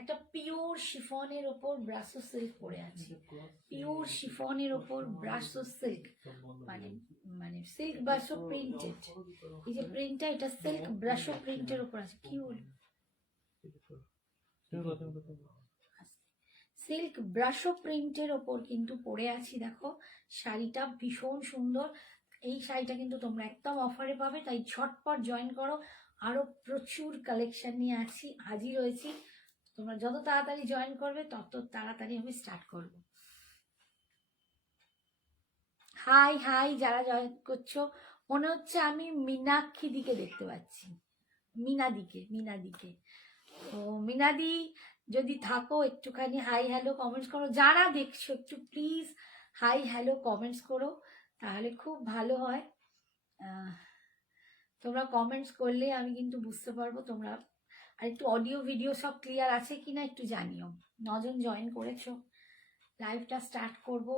একটা পিওর শিফনের ওপর ব্রাসো সিল্ক পরে আছি, পিওর শিফনের ওপর ব্রাসো সিল্ক, মানে মানে সিল্ক ব্রাসো প্রিন্টেড। এই যে প্রিন্টটা, এটা সিল্ক ব্রাসো প্রিন্টের ওপর আছে। কি বল, সিল্ক ব্রাশো প্রিন্টের ওপর কিন্তু পরে আছি। দেখো শাড়িটা ভীষণ সুন্দর। এই শাড়িটা কিন্তু তোমরা একদম অফারে পাবে, তাই ঝটপট জয়েন করো। আরো প্রচুর কালেকশন নিয়ে আছি, হাজির হয়েছি। তোমরা যত তাড়াতাড়ি জয়েন করবে তত তাড়াতাড়ি আমি স্টার্ট করব। হাই হাই, যারা জয়েন করছো, মনে হচ্ছে আমি মীনাক্ষী দিকে দেখতে পাচ্ছি, মিনাদিকে। তো মিনাদি যদি থাকো একটুখানি হাই হ্যালো কমেন্টস করো। যারা দেখছো একটু প্লিজ হাই হ্যালো কমেন্টস করো, তাহলে খুব ভালো হয়। তোমরা কমেন্টস করলে আমি কিন্তু বুঝতে পারবো তোমরা, আর একটু অডিও ভিডিও সব ক্লিয়ার আছে কিনা একটু জানিও। 9 জন জয়েন করেছো, লাইভটা স্টার্ট করবো।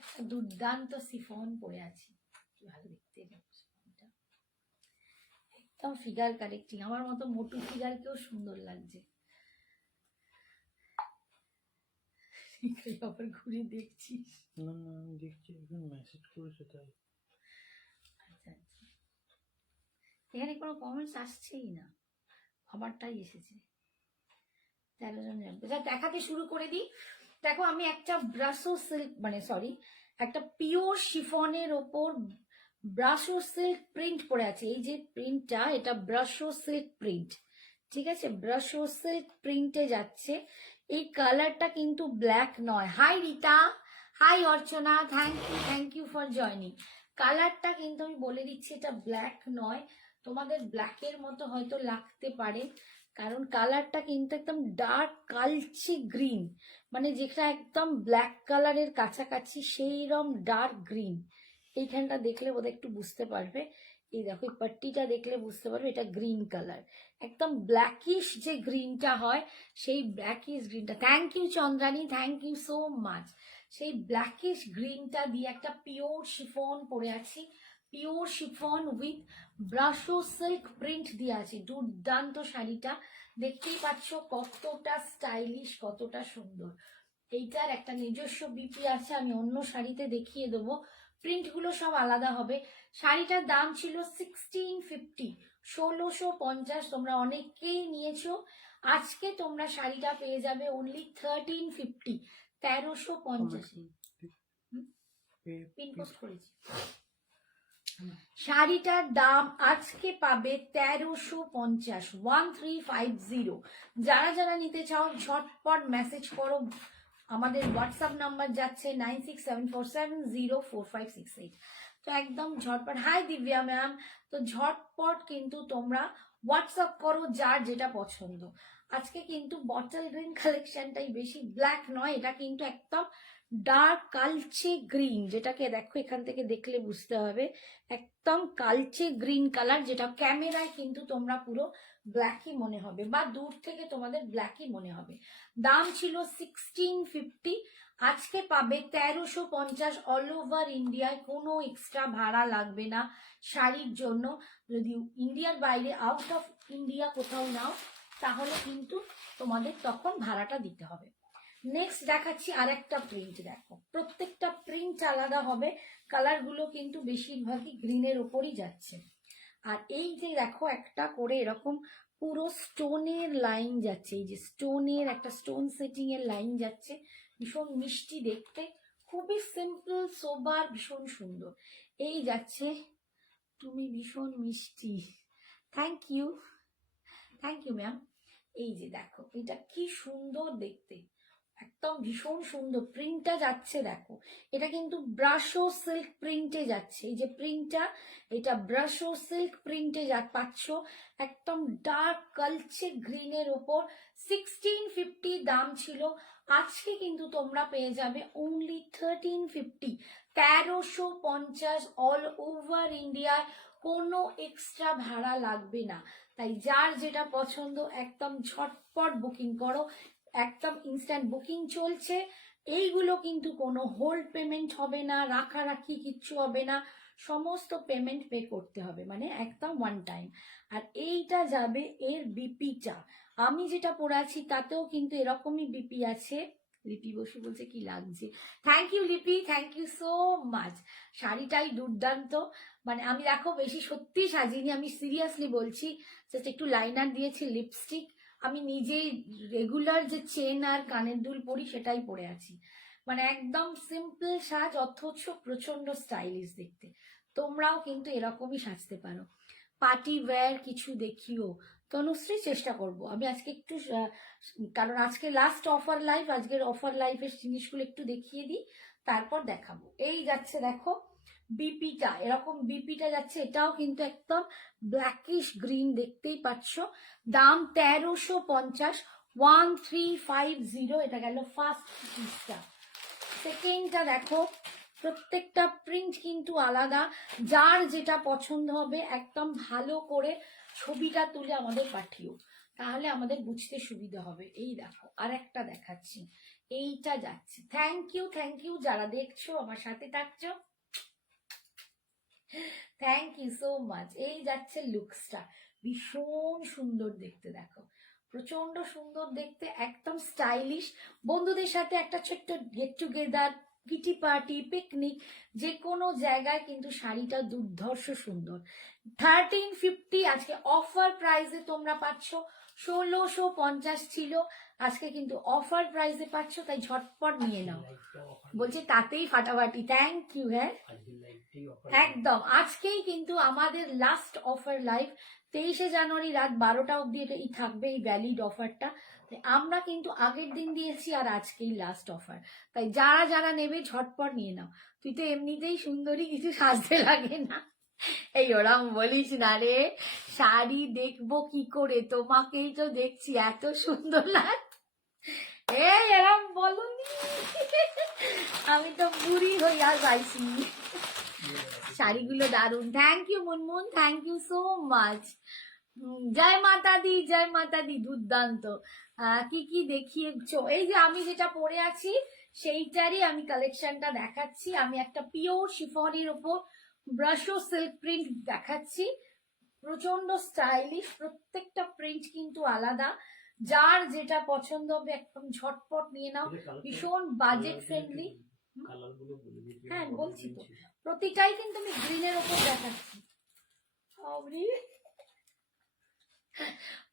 একটা দুর্দান্ত সিফন পরে আছি, কি ভালো দেখতে সিফনটা, একদম ফিগার কারেক্টিং। আমার মতো মোটু ফিগারকেও সুন্দর লাগছে। আবার ঘুরে দেখছিস? না না, আমি দেখছি, এখন মেসেজ করেছে তাই। আচ্ছা আচ্ছা, এখানে কোনো কমেন্টস আসছেই না, আমারটাই এসেছে। 13 জন জানবে। দেখাতে শুরু করে দিই। দেখো আমি একটা ব্রাসো সিল্ক, মানে সরি, একটা পিওর শিফনের ওপর ব্রাসো সিল্ক প্রিন্ট পরে আছে। এই যে প্রিন্টটা, এটা ব্রাসো সিল্ক প্রিন্ট, ঠিক আছে, ব্রাসো সিল্ক প্রিন্টে যাচ্ছে। এই কালারটা কিন্তু ব্ল্যাক নয়। Hi Rita, hi Archana, thank you for joining. কালারটা কিন্তু আমি বলে দিচ্ছি, এটা ব্ল্যাক নয়। তোমাদের ব্ল্যাকের মতো হয়তো লাগতে পারে, কারণ কালারটা কিন্তু একদম ডার্ক কালচে গ্রিন, মানে যেটা একদম ব্ল্যাক কালারের কাছাকাছি, সেই রকম ডার্ক গ্রিন। এইখানটা দেখলে বোধহয় একটু বুঝতে পারবে। এই দেখো এই পাট্টিটা দেখলে বুঝতে পারবে এটা গ্রিন কালার, একদম ব্ল্যাকিশ যে গ্রিনটা হয়, সেই ব্ল্যাকিশ গ্রিনটা। Thank you Chandrani, thank you so much. সেই ব্ল্যাকিশ গ্রিনটা দিয়ে একটা পিওর শিফন পরে আছি, pure chiffon with brasso silk print দিয়ে আছে। দুর্দান্ত শাড়িটা, দেখতেই পাচ্ছ কতটা স্টাইলিশ, কতটা সুন্দর। এইটার একটা নিজস্ব বিপি আছে, আমি অন্য শাড়িতে দেখিয়ে দেবো। প্রিন্টগুলো সব আলাদা হবে। শাড়িটার দাম ছিল 1650, 1650। তোমরা অনেকেই নিয়েছো, আজকে তোমরা শাড়িটা পেয়ে যাবে অনলি 1350, 1350। পিন পোস্ট করেছি। শাড়িটার দাম আজকে পাবে 1350, 1350। যারা যারা নিতে চাও ঝটপট মেসেজ করো, আমাদের হোয়াটসঅ্যাপ নাম্বার যাচ্ছে 9674704568। তো একদম ঝটপট। Hi Divya ma'am. তো ঝটপট কিন্তু তোমরা হোয়াটসঅ্যাপ করো যার যেটা পছন্দ। আজকে কিন্তু বটল গ্রিন কালেকশনটাই বেশি, ব্ল্যাক নয়, এটা কিন্তু একদম ডার্ক কালচে গ্রিন, যেটাকে দেখো এখান থেকে দেখলে বুঝতে হবে একদম কালচে গ্রিন কালার, যেটা ক্যামেরায় কিন্তু তোমরা পুরো ব্ল্যাকই মনে হবে, বা দূর থেকে তোমাদের ব্ল্যাকই মনে হবে। দাম ছিল 1650, আজকে পাবে 1350। অল ওভার ইন্ডিয়ায় কোনো এক্সট্রা ভাড়া লাগবে না শাড়ির জন্য। যদি ইন্ডিয়ার বাইরে, আউট অফ ইন্ডিয়া কোথাও নাও, তাহলে কিন্তু তোমাদের তখন ভাড়াটা দিতে হবে। নেক্সট দেখাচ্ছি আরেকটা প্রিন্ট। দেখো প্রত্যেকটা প্রিন্ট আলাদা হবে, কালারগুলো কিন্তু বেশিরভাগই গ্রিনের ওপরই যাচ্ছে। আর এই যে দেখো একটা করে এরকম পুরো স্টোনের লাইন যাচ্ছে, এই যে স্টোনের একটা স্টোন সেটিং এর লাইন যাচ্ছে, ভীষণ মিষ্টি দেখতে, খুবই সিম্পল সোবার, ভীষণ সুন্দর। এই যাচ্ছে, তুমি ভীষণ মিষ্টি, থ্যাংক ইউ ম্যাম। এই যে দেখো এটা কি সুন্দর দেখতে, একদম ভীষণ সুন্দর প্রিন্টটা যাচ্ছে। দেখো এটা কিন্তু ব্রাশো সিল্ক প্রিন্টে যাচ্ছে, এই যে প্রিন্টটা, এটা ব্রাশো সিল্ক প্রিন্টে পাচ্ছ, একদম ডার্ক কালচে গ্রিনের ওপর। 1650 দাম ছিল, আজকে কিন্তু তোমরা পেয়ে যাবে অনলি 1350, 1350। অল ওভার ইন্ডিয়ায় কোনো এক্সট্রা ভাড়া লাগবে না, তাই যার যেটা পছন্দ একদম ঝটপট বুকিং করো, একদম ইনস্ট্যান্ট বুকিং চলছে। এইগুলো কিন্তু কোনো হোল্ড পেমেন্ট হবে না, রাখারাখি কিচ্ছু হবে না, সমস্ত পেমেন্ট পে করতে হবে, মানে একদম ওয়ান টাইম। আর এইটা যাবে এর বিপিটা, আমি যেটা পরে আছি তাতেও কিন্তু এরকমই বিপি আছে। লিপি বসু বলছে কি লাগছে, থ্যাংক ইউ লিপি, থ্যাংক ইউ সো মাচ। শাড়িটাই দুর্দান্ত, মানে আমি দেখো বেশি সত্যি সাজিনি, আমি সিরিয়াসলি বলছি, জাস্ট একটু লাইনার দিয়েছি, লিপস্টিক, আমি নিজেই রেগুলার যে চেন আর কানের দুল পরি সেটাই পরে আছি, মানে একদম সিম্পল সাজ অথচ প্রচন্ড স্টাইলিশ দেখতে। তোমরাও কিন্তু এরকমই সাজতে পারো, পার্টি ওয়্যার কিছু দেখিও। তনুশ্রী চেষ্টা করব আমি আজকে একটু কারণ আজকে লাস্ট অফার লাইভ, আজকের অফার লাইভের জিনিসগুলো একটু দেখিয়ে দিই, তারপর দেখাবো। এই যাচ্ছে দেখো বিপিটা, এরকম বিপিটা যাচ্ছে, এটাও কিন্তু একদম ব্ল্যাকিশ গ্রিন, দেখতেই পাচ্ছ। দাম 1350, 1350। এটা গেল ফার্স্ট পিসটা। সেকেন্ডটা দেখো, প্রত্যেকটা প্রিন্ট কিন্তু আলাদা, যার যেটা পছন্দ হবে একদম ভালো করে ছবিটা তুলে আমাদের পাঠিও, তাহলে আমাদের বুঝতে সুবিধা হবে। এই দেখো আর একটা দেখাচ্ছি, এইটা যাচ্ছে। থ্যাংক ইউ যারা দেখছো আমার সাথে থাকছো, থ্যাংক ইউ সো মাচ। এই যাচ্ছে লুকসটা, ভীষণ সুন্দর দেখতে, দেখো প্রচন্ড সুন্দর দেখতে, একদম স্টাইলিশ। বন্ধুদের সাথে একটা ছোট্ট get together, Kitty party, picnic, যে কোনো জায়গায় কিন্তু শাড়িটা দুর্ধর্ষ সুন্দর। 1350 আজকে অফার প্রাইসে তোমরা পাচ্ছ, 1650 ছিল, আজকে কিন্তু অফার প্রাইসে পাচ্ছ, তাই ঝটপট নিয়ে নাও। বলছে তাতেই ফাটাফাটি, থ্যাংক ইউ। হ্যাঁ একদম, আজকেই কিন্তু আমাদের লাস্ট অফার লাইভ, 23শে জানুয়ারি রাত 12টা অব্দি এটাই থাকবে, এই ভ্যালিড অফারটা। আমরা কিন্তু আগের দিন দিয়েছি আর আজকেই লাস্ট অফার, তাই যারা যারা নেবে ঝটপট নিয়ে নাও। তুই তো এমনিতেই সুন্দরী, কিছু সাজতে লাগে না। এই ওরম বলিস না রে, শাড়ি দেখবো কি করে, তোমাকেই তো দেখছি এত সুন্দর লাগ। এই এরম বলুনি, আমি তো বুড়ি হইয়া যাইছি। শাড়িগুলো দারুন, thank you Munmun, thank you so much. জয় মাতা দি, জয় মাতা দি, দুর্দান্ত। কি কি দেখিয়েছো, এই যে আমি যেটা পরে আছি সেইটারই আমি কালেকশনটা দেখাচ্ছি। আমি একটা পিওর শিফনের উপর ব্রাশো সিল্ক প্রিন্ট দেখাচ্ছি, প্রচন্ড স্টাইলিশ, প্রত্যেকটা প্রিন্ট কিন্তু আলাদা, যার যেটা পছন্দ হবে একদম ঝটপট নিয়ে নাও, ভীষণ বাজেট ফ্রেন্ডলি। হ্যাঁ বলছি তো, প্রতিটাই কিন্তু আমি গ্রিনের উপর দেখাচ্ছি,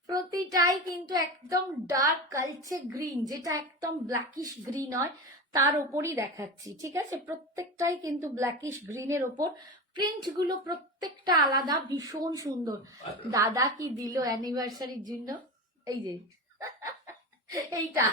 প্রতিটাই কিন্তু একদম ডার্ক কালচে গ্রিন, যেটা একদম ব্ল্যাকিশ গ্রিন হয় তার উপরই দেখাচ্ছি, ঠিক আছে। প্রত্যেকটাই কিন্তু ব্ল্যাকিশ গ্রিনের ওপর, প্রিন্ট গুলো প্রত্যেকটা আলাদা, ভীষণ সুন্দর। দাদা কি দিল অ্যানিভার্সারির জন্য, এই যে এইটা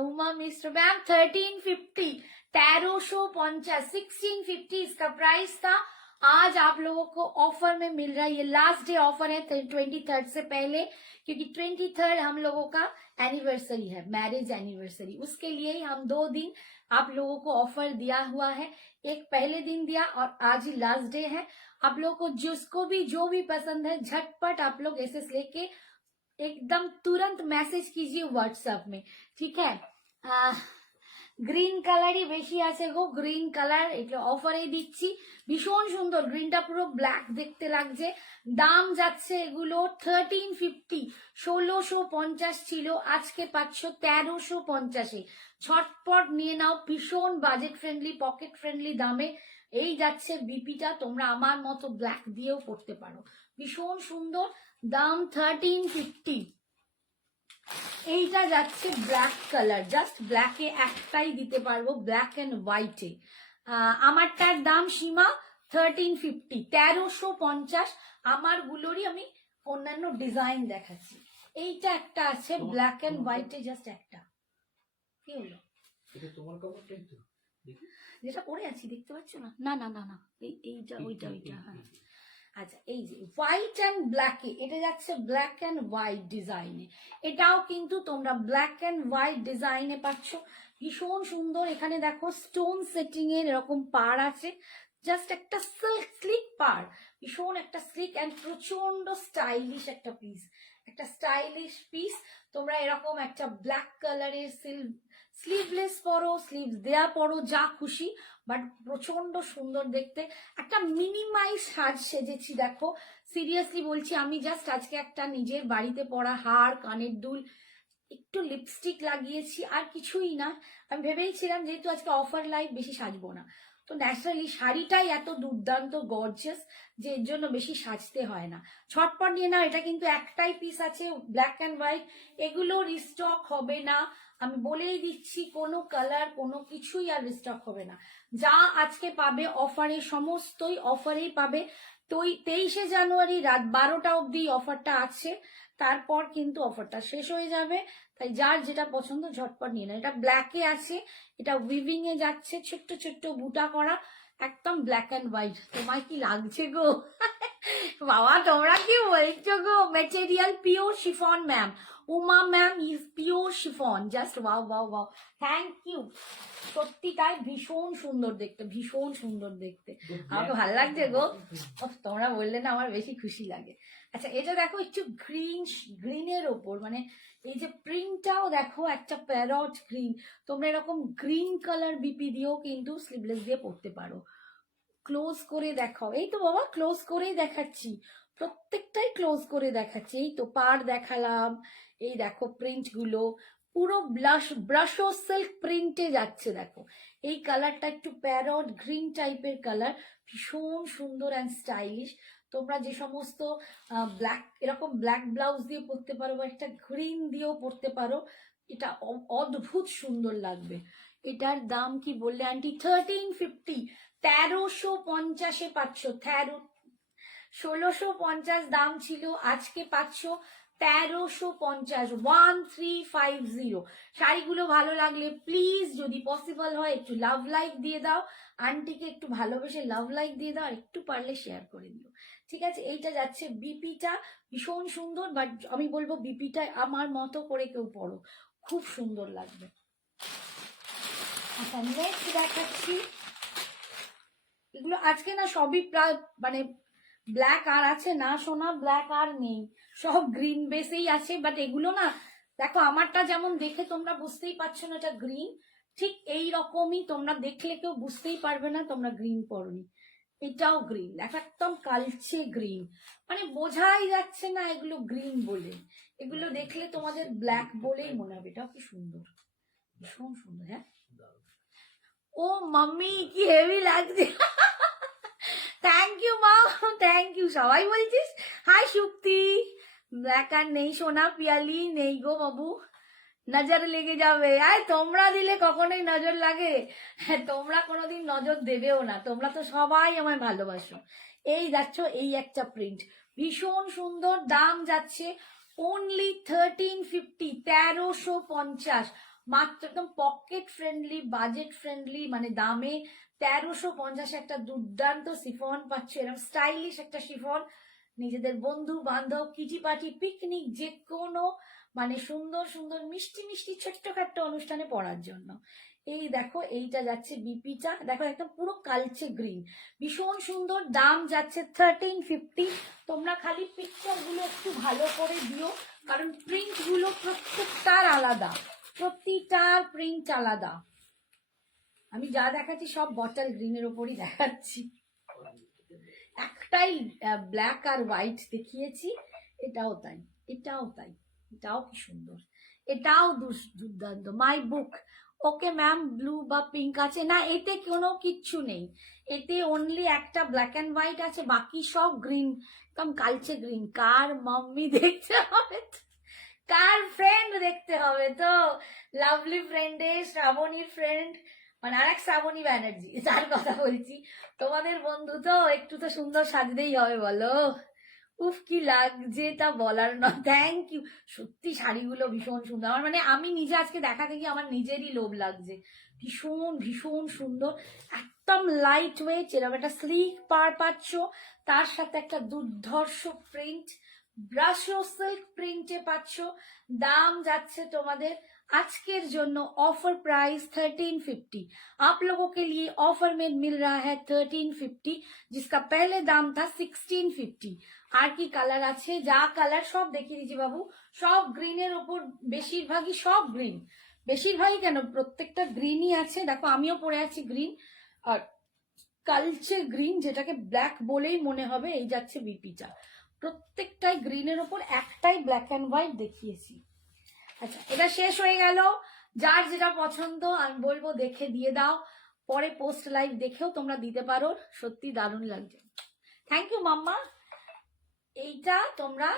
उमा मिश्र मैम 1350, 1350, 1650 इसका प्राइस था। आज आप लोगों को ऑफर में मिल रहा है, ये लास्ट डे ऑफर है 23rd से पहले, क्योंकि 23rd हम लोगों का एनिवर्सरी है, मैरिज एनिवर्सरी, उसके लिए ही हम 2 दिन आप लोगों को ऑफर दिया हुआ है। एक पहले दिन दिया और आज ही लास्ट डे है। आप लोगों को जिसको भी जो भी पसंद है झटपट आप लोग एसएस लेके एकदम तुरंत मैसेज कीजिए व्हाट्सएप में, ठीक है। গ্রিন কালারই বেশি আছে গো, গ্রিন কালার এটা অফারে দিচ্ছি, ভীষণ সুন্দর, গ্রিনটা পুরো ব্ল্যাক দেখতে লাগছে। দাম যাচ্ছে এগুলো 1350, 1650 ছিল, আজকে পাচ্ছ 1350-এ। ঝটপট নিয়ে নাও, ভীষণ বাজেট ফ্রেন্ডলি, পকেট ফ্রেন্ডলি দামে। এই যাচ্ছে বিপিটা, তোমরা আমার মতো ব্ল্যাক দিয়েও পড়তে পারো, ভীষণ সুন্দর, দাম 1350। এইটা যাচ্ছে ব্ল্যাক কালার, জাস্ট ব্ল্যাকে একটাই দিতে পারবো, ব্ল্যাক এন্ড হোয়াইটে। আমারটার দাম সীমা 1350, 1350। আমার গুলোরই আমি অন্যান্য ডিজাইন দেখাচ্ছি। এইটা একটা আছে ব্ল্যাক এন্ড হোয়াইটে, জাস্ট একটা। কি হলো, যেটা পরে আছি দেখতে পাচ্ছ না? না না না না, এইটা ওইটা ওইটা, হ্যাঁ আচ্ছা। এই যে হোয়াইট অ্যান্ড ব্ল্যাকে, এটা যাচ্ছে ব্ল্যাক অ্যান্ড হোয়াইট ডিজাইনে, এটাও কিন্তু তোমরা ব্ল্যাক অ্যান্ড হোয়াইট ডিজাইনে পাচ্ছ, ভীষণ সুন্দর। এখানে দেখো স্টোন সেটিং এর এরকম পার আছে, জাস্ট একটা সিল্ক স্লিক পার, ভীষণ একটা স্লিক অ্যান্ড প্রচন্ড স্টাইলিশ একটা পিস, একটা স্টাইলিশ পিস। তোমরা এরকম একটা ব্ল্যাক কালারের স্লিভলেস পরো, স্লিভ দেয়া পরো, যা খুশি, বাট প্রচন্ড সুন্দর দেখতে। একটা মিনিমাইজ সাজ সেজেছি দেখো, সিরিয়াসলি বলছি। আমি জাস্ট আজকে একটা নিজের বাড়িতে পরা হার, কানের দুল, একটু লিপস্টিক লাগিয়েছি, আর কিছুই না। আমি ভেবেইছিলাম যেহেতু আজকে অফার লাইভ, বেশি সাজবো না, তো ন্যাচারালি শাড়িটাই এত দুর্দান্ত গর্জিয়াস যে এর জন্য বেশি সাজতে হয় না। ছটপট নিয়ে নাও, এটা কিন্তু একটাই পিস আছে, ব্ল্যাক অ্যান্ড হোয়াইট। এগুলো রিস্টক হবে না, আমি বলেই দিচ্ছি। কোনো কালার, কোনো কিছুই আর রিস্টক হবে না। যা আজকে পাবে অফারে, সমস্তই অফারেই পাবে। তো 23শে জানুয়ারি রাত 12টা অবধি অফারটা আছে, তারপর কিন্তু অফারটা শেষ হয়ে যাবে। তাই যার যেটা পছন্দ ঝটপট নিয়ে নাও। এটা ব্ল্যাকে আছে, এটা উইভিং এ যাচ্ছে, ছোট্ট ছোট্ট বুটা করা, একদম ব্ল্যাক অ্যান্ড হোয়াইট। তোমায় কি লাগছে গো? বাবা তোমরা কি বলছো গো? Material pure chiffon ma'am, Uma ma'am is pure chiffon. Just wow wow wow, thank you. সত্যি তাই, ভীষণ সুন্দর দেখতে, ভীষণ সুন্দর দেখতে। আমাকে ভালো লাগছে গো। তোমরা বললে না আমার বেশি খুশি লাগে। আচ্ছা এটা দেখো, একটু গ্রিনের ওপর, মানে এই যে প্রিন্টটাও দেখো, একটা প্যারট গ্রিন। তোমরা এরকম গ্রিন কালার বিপি দিয়েও কিন্তু স্লিভলেস দিয়ে পরতে পারো। ক্লোজ করে দেখাও। এই তো বাবা ক্লোজ করেই দেখাচ্ছি, প্রত্যেকটাই ক্লোজ করে দেখাচ্ছি। এই তো পার দেখালাম, এই দেখো প্রিন্ট গুলো পুরো ব্রাশো সিল্ক প্রিন্টে যাচ্ছে। দেখো এই কালারটা একটু প্যারট গ্রিন টাইপের কালার, ভীষণ সুন্দর অ্যান্ড স্টাইলিশ। তোমরা যে সমস্ত ব্ল্যাক, এরকম ব্ল্যাক ব্লাউজ দিয়ে পরতে পারো, বা একটা গ্রিন দিয়েও পরতে পারো, এটা অদ্ভুত সুন্দর লাগবে। এটার দাম কি বললে আন্টি? 1350, 1350-এ পাচ্ছ। 1650 দাম ছিল, আজকে পাচ্ছ 1350, 1350। শাড়িগুলো ভালো লাগলে প্লিজ, যদি পসিবল হয়, একটু লাভ লাইক দিয়ে দাও। আন্টিকে একটু ভালোবেসে লাভ লাইক দিয়ে দাও, আর একটু পারলে শেয়ার করে দিও, ঠিক আছে? এইটা যাচ্ছে বিপিটা, ভীষণ সুন্দর। বাট আমি বলবো বিপিটা আমার মতো করে কেউ পরো, খুব সুন্দর লাগবে। আচ্ছা নেক্সট দেখাচ্ছি। এগুলো আজকে না সবই প্রায় মানে ব্ল্যাক আর আছে না সোনা, ব্ল্যাক আর নেই, সব গ্রিন বেসেই আছে। বাট এগুলো না দেখো, আমারটা যেমন দেখে তোমরা বুঝতেই পারছো না এটা গ্রিন, ঠিক এই রকমই তোমরা দেখলে কেউ বুঝতেই পারবে না তোমরা গ্রিন পরনি। এটাও গ্রিন, একদম কালচে গ্রিন, মানে বোঝাই যাচ্ছে না এগুলো গ্রিন বলে। এগুলো দেখলে তোমাদের ব্ল্যাক বলেই মনে হবে। এটাও কি সুন্দর, ভীষণ সুন্দর। হ্যাঁ ও মাম্মি কি হেভি লাগছে। থ্যাংক ইউ মা, থ্যাংক ইউ। সবাই বলছিস হাই শুক্তি। ব্ল্যাক আর নেই সোনা, পিয়ালি নেই গো বাবু, নজর লেগে যাবে। আয় তোমরা দিলে কখনোই নজর লাগে? তোমরা কোনোদিন নজর দেবেও না, তোমরা তো সবাই আমায় ভালোবাসো। এই যাচ্ছ, এই একটা প্রিন্ট ভীষণ সুন্দর, দাম যাচ্ছে অনলি 1350, 1350 মাত্র। একদম পকেট ফ্রেন্ডলি, বাজেট ফ্রেন্ডলি, মানে দামে 1350 একটা দুর্দান্ত শিফন পাচ্ছ। এরকম স্টাইলিশ একটা শিফন নিজেদের বন্ধু বান্ধব, কিটি পার্টি, পিকনিক, যে কোনো মানে সুন্দর সুন্দর মিষ্টি মিষ্টি ছোট্টখাট্ট অনুষ্ঠানে পড়ার জন্য। এই দেখো এইটা যাচ্ছে বিপিটা, দেখো একদম পুরো কালচে গ্রিন, ভীষণ সুন্দর। দাম যাচ্ছে 1350। তোমরা খালি পিকচার গুলো একটু ভালো করে দিও, কারণ প্রিন্ট গুলো প্রত্যেকটার আলাদা, প্রতিটার প্রিন্ট আলাদা। আমি যা দেখাচ্ছি সব বটল গ্রিনের ওপরই দেখাচ্ছি, একটাই ব্ল্যাক আর হোয়াইট দেখিয়েছি। এটাও তাই, এটাও তাই, এটাও কি সুন্দর, এটাও দুর্দান্ত। মাই বুক। ওকে ম্যাম, ব্লু বা পিঙ্ক আছে না? এতে কোনো কিচ্ছু নেই, এতে অনলি একটা ব্ল্যাক অ্যান্ড হোয়াইট আছে, বাকি সব গ্রিন, একদম কালচে গ্রিন। কার মাম্মি দেখতে হবে তো, কার ফ্রেন্ড দেখতে হবে তো, লাভলি ফ্রেন্ডে, শ্রাবণীর ফ্রেন্ড, মানে আরেক শ্রাবণী ব্যানার্জি, তার কথা বলছি। তোমাদের বন্ধু তো একটু তো সুন্দর সাজতেই হবে বলো। উফ কি লাগছে তা বলার না। Thank you. সত্যি শাড়িগুলো ভীষণ সুন্দর, আমার মানে আমি নিজে আজকে দেখাতে গিয়ে আমার নিজেরই লোভ লাগছে। ভীষণ ভীষণ সুন্দর, একদম লাইট ওয়েট, এরকম একটা স্লিক পার পাচ্ছ, তার সাথে একটা দুর্ধর্ষ প্রিন্ট, ব্রাশো সিল্ক প্রিন্টে পাচ্ছ। দাম যাচ্ছে তোমাদের আজকের জন্য ऑफर प्राइस 1350। आप लोगों के लिए ऑफर में मिल रहा है 1350, जिसका पहले दाम था 1650। আর কি কালার আছে, যা কালার সব দেখিয়ে দিচ্ছি বাবু। সব গ্রিনের ওপর, বেশিরভাগই সব গ্রিন, বেশিরভাগই কেন প্রত্যেকটা গ্রিনই আছে। দেখো আমিও পরে আছি গ্রিন, আর কালচে গ্রিন, যেটাকে ব্ল্যাক বলেই মনে হবে। এই যাচ্ছে বিপিটা, প্রত্যেকটাই গ্রিনের ওপর, একটাই ব্ল্যাক অ্যান্ড হোয়াইট দেখিয়েছি। আচ্ছা, এটা শেষ হয়ে গেল। যার যেটা পছন্দ আমি বলবো দেখে দিয়ে দাও, পরে পোস্ট লাইভ দেখেও তোমরা দিতে পারো। সত্যি দারুণ লাগছে, থ্যাংক ইউ মাম্মা। এইটা তোমরা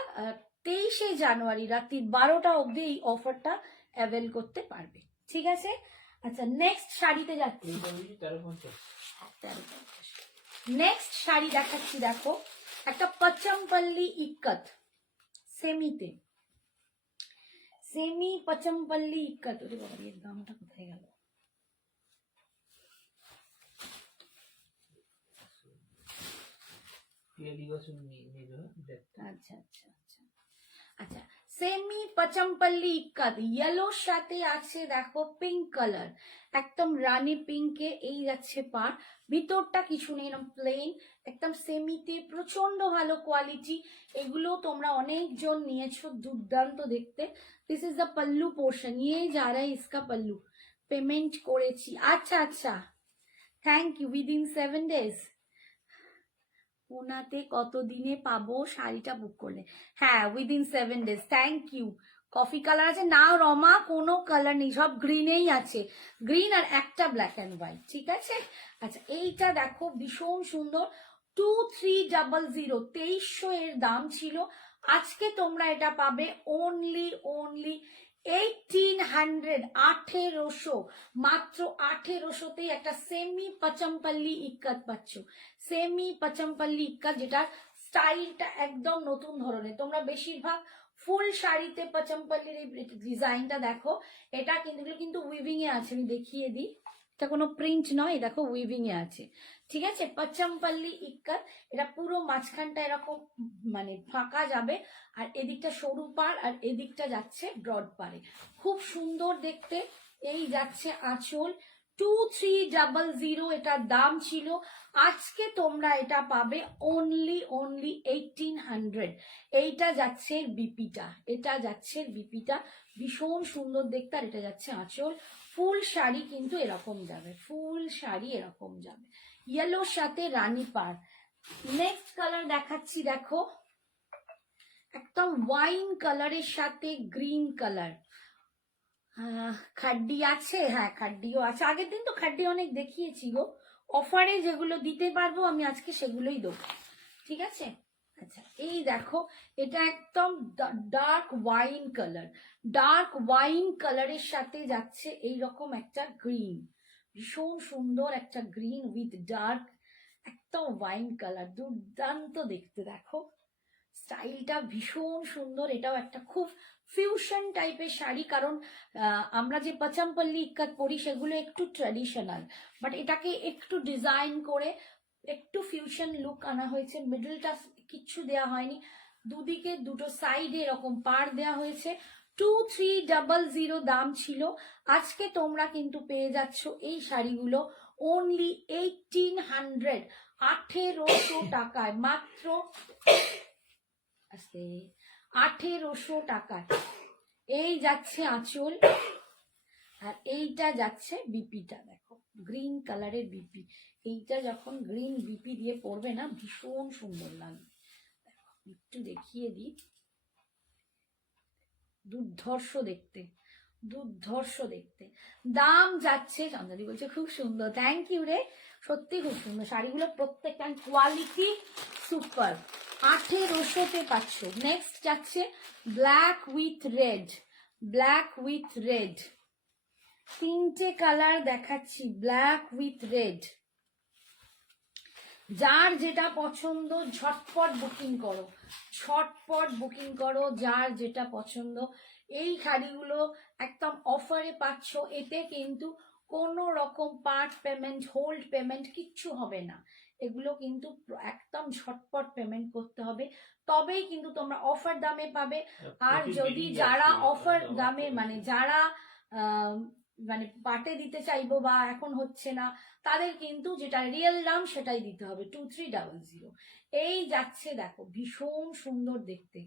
23শে জানুয়ারি রাত্রি 12টা অবধি এই অফারটা অ্যাভেল করতে পারবে, ঠিক আছে? আচ্ছা, নেক্সট শাড়িতে যাচ্ছি। নেক্সট শাড়ি দেখাচ্ছি, দেখো একটা পচমপল্লি ইক্কত সেমিতে, সেমি পচমপল্লি ইক্কত। ওরে বাবা, এর দামটা কোথায় গেল? আচ্ছা আচ্ছা আচ্ছা আচ্ছা, সেমি পচমপল্লি ইক্কত, ইয়েলোর সাথে আছে দেখো পিঙ্ক কালার, একদম রানী পিঙ্কে। এই যাচ্ছে পার, ভিতরটা কিছু নেই, এরকম প্লেন, একদম সেমিতে, প্রচন্ড ভালো কোয়ালিটি। এগুলো তোমরা অনেকজন নিয়েছো, দুর্দান্ত দেখতে। This is the pallu portion, ইয়ে যা রা হ্যায় ইসকা পল্লু। পেমেন্ট করেছি, আচ্ছা আচ্ছা, থ্যাংক ইউ। উইদিন 7 days, পুনাতে কত দিনে পাবো শাড়িটা বুক করলে? হ্যাঁ, within 7 days। Thank you. Coffee colour আছে না রমা? কোনো কালার নেই, সব গ্রিনেই আছে, গ্রিন আর একটা ব্ল্যাক অ্যান্ড হোয়াইট, ঠিক আছে? আচ্ছা, এইটা দেখো ভীষণ সুন্দর, 2300, 2300 এর দাম ছিল। আজকে তোমরা এটা পাবে অনলি 1800, 1800, মাত্র 1800তেই একটা সেমি পচমপল্লি ইক্কত পাচ্ছ। সেমি পচমপল্লি ইক্কত, যেটা স্টাইলটা একদম নতুন ধরনের। তোমরা বেশিরভাগ ফুল শাড়িতে পচমপল্লির এই ডিজাইনটা দেখো, এটা কিন্তু উইভিং এ আছে, আমি দেখিয়ে দিই। এটা কোনো প্রিন্ট নয়, দেখো উইভিং এ আছে, ঠিক আছে? পচমপল্লি ইক্কত, এটা পুরো মাঝখানটা এরকম মানে ফাঁকা যাবে, আর এদিকটা সরু পার, আর এদিকটা যাচ্ছে ব্রড পারে, খুব সুন্দর দেখতে। এই যাচ্ছে আঁচল, 2300 এটার দাম ছিল। আজকে তোমরা এটা পাবে অনলি 1800। এইটা যাচ্ছে বিপিটা, এটা যাচ্ছে বিপিটা, ভীষণ সুন্দর দেখতে। আর এটা যাচ্ছে আঁচল। ফুল শাড়ি কিন্তু এরকম যাবে, ফুল শাড়ি এরকম যাবে, ইয়েলোর সাথে রানী পার। নেক্সট কালার দেখাচ্ছি, দেখো একদম ওয়াইন কালারের সাথে গ্রিন কালার। খাড্ডি আছে, হ্যাঁ খাড্ডিও আছে। আগের দিন তো খাড্ডি অনেক দেখিয়েছি গো, অফারে যেগুলো দিতে পারবো আমি আজকে সেগুলোই দেবো, ঠিক আছে? আচ্ছা, এই দেখো এটা একদম dark wine colour, dark wine কালারের সাথে যাচ্ছে এইরকম একটা গ্রিন, ভীষণ সুন্দর একটা গ্রিন উইথ ডার্ক একদম ওয়াইন কালার, দুর্দান্ত দেখতে। দেখো স্টাইলটা ভীষণ সুন্দর, এটাও একটা খুব ফিউশন টাইপের শাড়ি, কারণ আমরা যে পচমপল্লি ইক্কত পরি সেগুলো একটু ট্র্যাডিশনাল, বাট এটাকে একটু ডিজাইন করে একটু ফিউশন লুক আনা হয়েছে। মিডলটা কিচ্ছু দেয়া হয়নি, দুদিকে দুটো সাইডে এরকম পার দেয়া হয়েছে। 2300 দাম ছিল। আজকে তোমরা কিন্তু পেয়ে যাচ্ছ এই শাড়িগুলো অনলি 1800, 1800 টাকায়, মাত্র 1800 টাকায়। এই যাচ্ছে আঁচল, আর এইটা যাচ্ছে বিপিটা, দেখো গ্রিন কালারের বিপি। এইটা যখন গ্রিন বিপি দিয়ে পরবে না, ভীষণ সুন্দর লাগবে। একটু দেখিয়ে দিই, দুর্ধর্ষ দেখতে, দুর্ধর্ষ দেখতে। দাম যাচ্ছে, চন্দ্রাদি বলছে খুব সুন্দর, থ্যাংক ইউ রে, সত্যি খুব সুন্দর শাড়িগুলো প্রত্যেকটা, কোয়ালিটি সুপার। 1800তে পাচ্ছ। নেক্সট যাচ্ছে black with red, black with red, তিনটে কালার দেখাচ্ছি, ব্ল্যাক উইথ রেড। যার যেটা পছন্দ ঝটপট বুকিং করো, ঝটপট বুকিং করো, যার যেটা পছন্দ। এই শাড়িগুলো একদম অফারে পাচ্ছ, এতে কিন্তু কোনো রকম পার্ট পেমেন্ট, হোল্ড পেমেন্ট কিচ্ছু হবে না। এগুলো কিন্তু একদম ঝটপট পেমেন্ট করতে হবে, তবেই কিন্তু তোমরা অফার দামে পাবে। আর যদি যারা অফার দামে মানে যারা মানে পাটে দিতে চাইবো বা এখন হচ্ছে না, তাদের কিন্তু যেটা রিয়েল দাম সেটাই দিতে হবে 2300। এই যাচ্ছে দেখো ভীষণ সুন্দর দেখতে,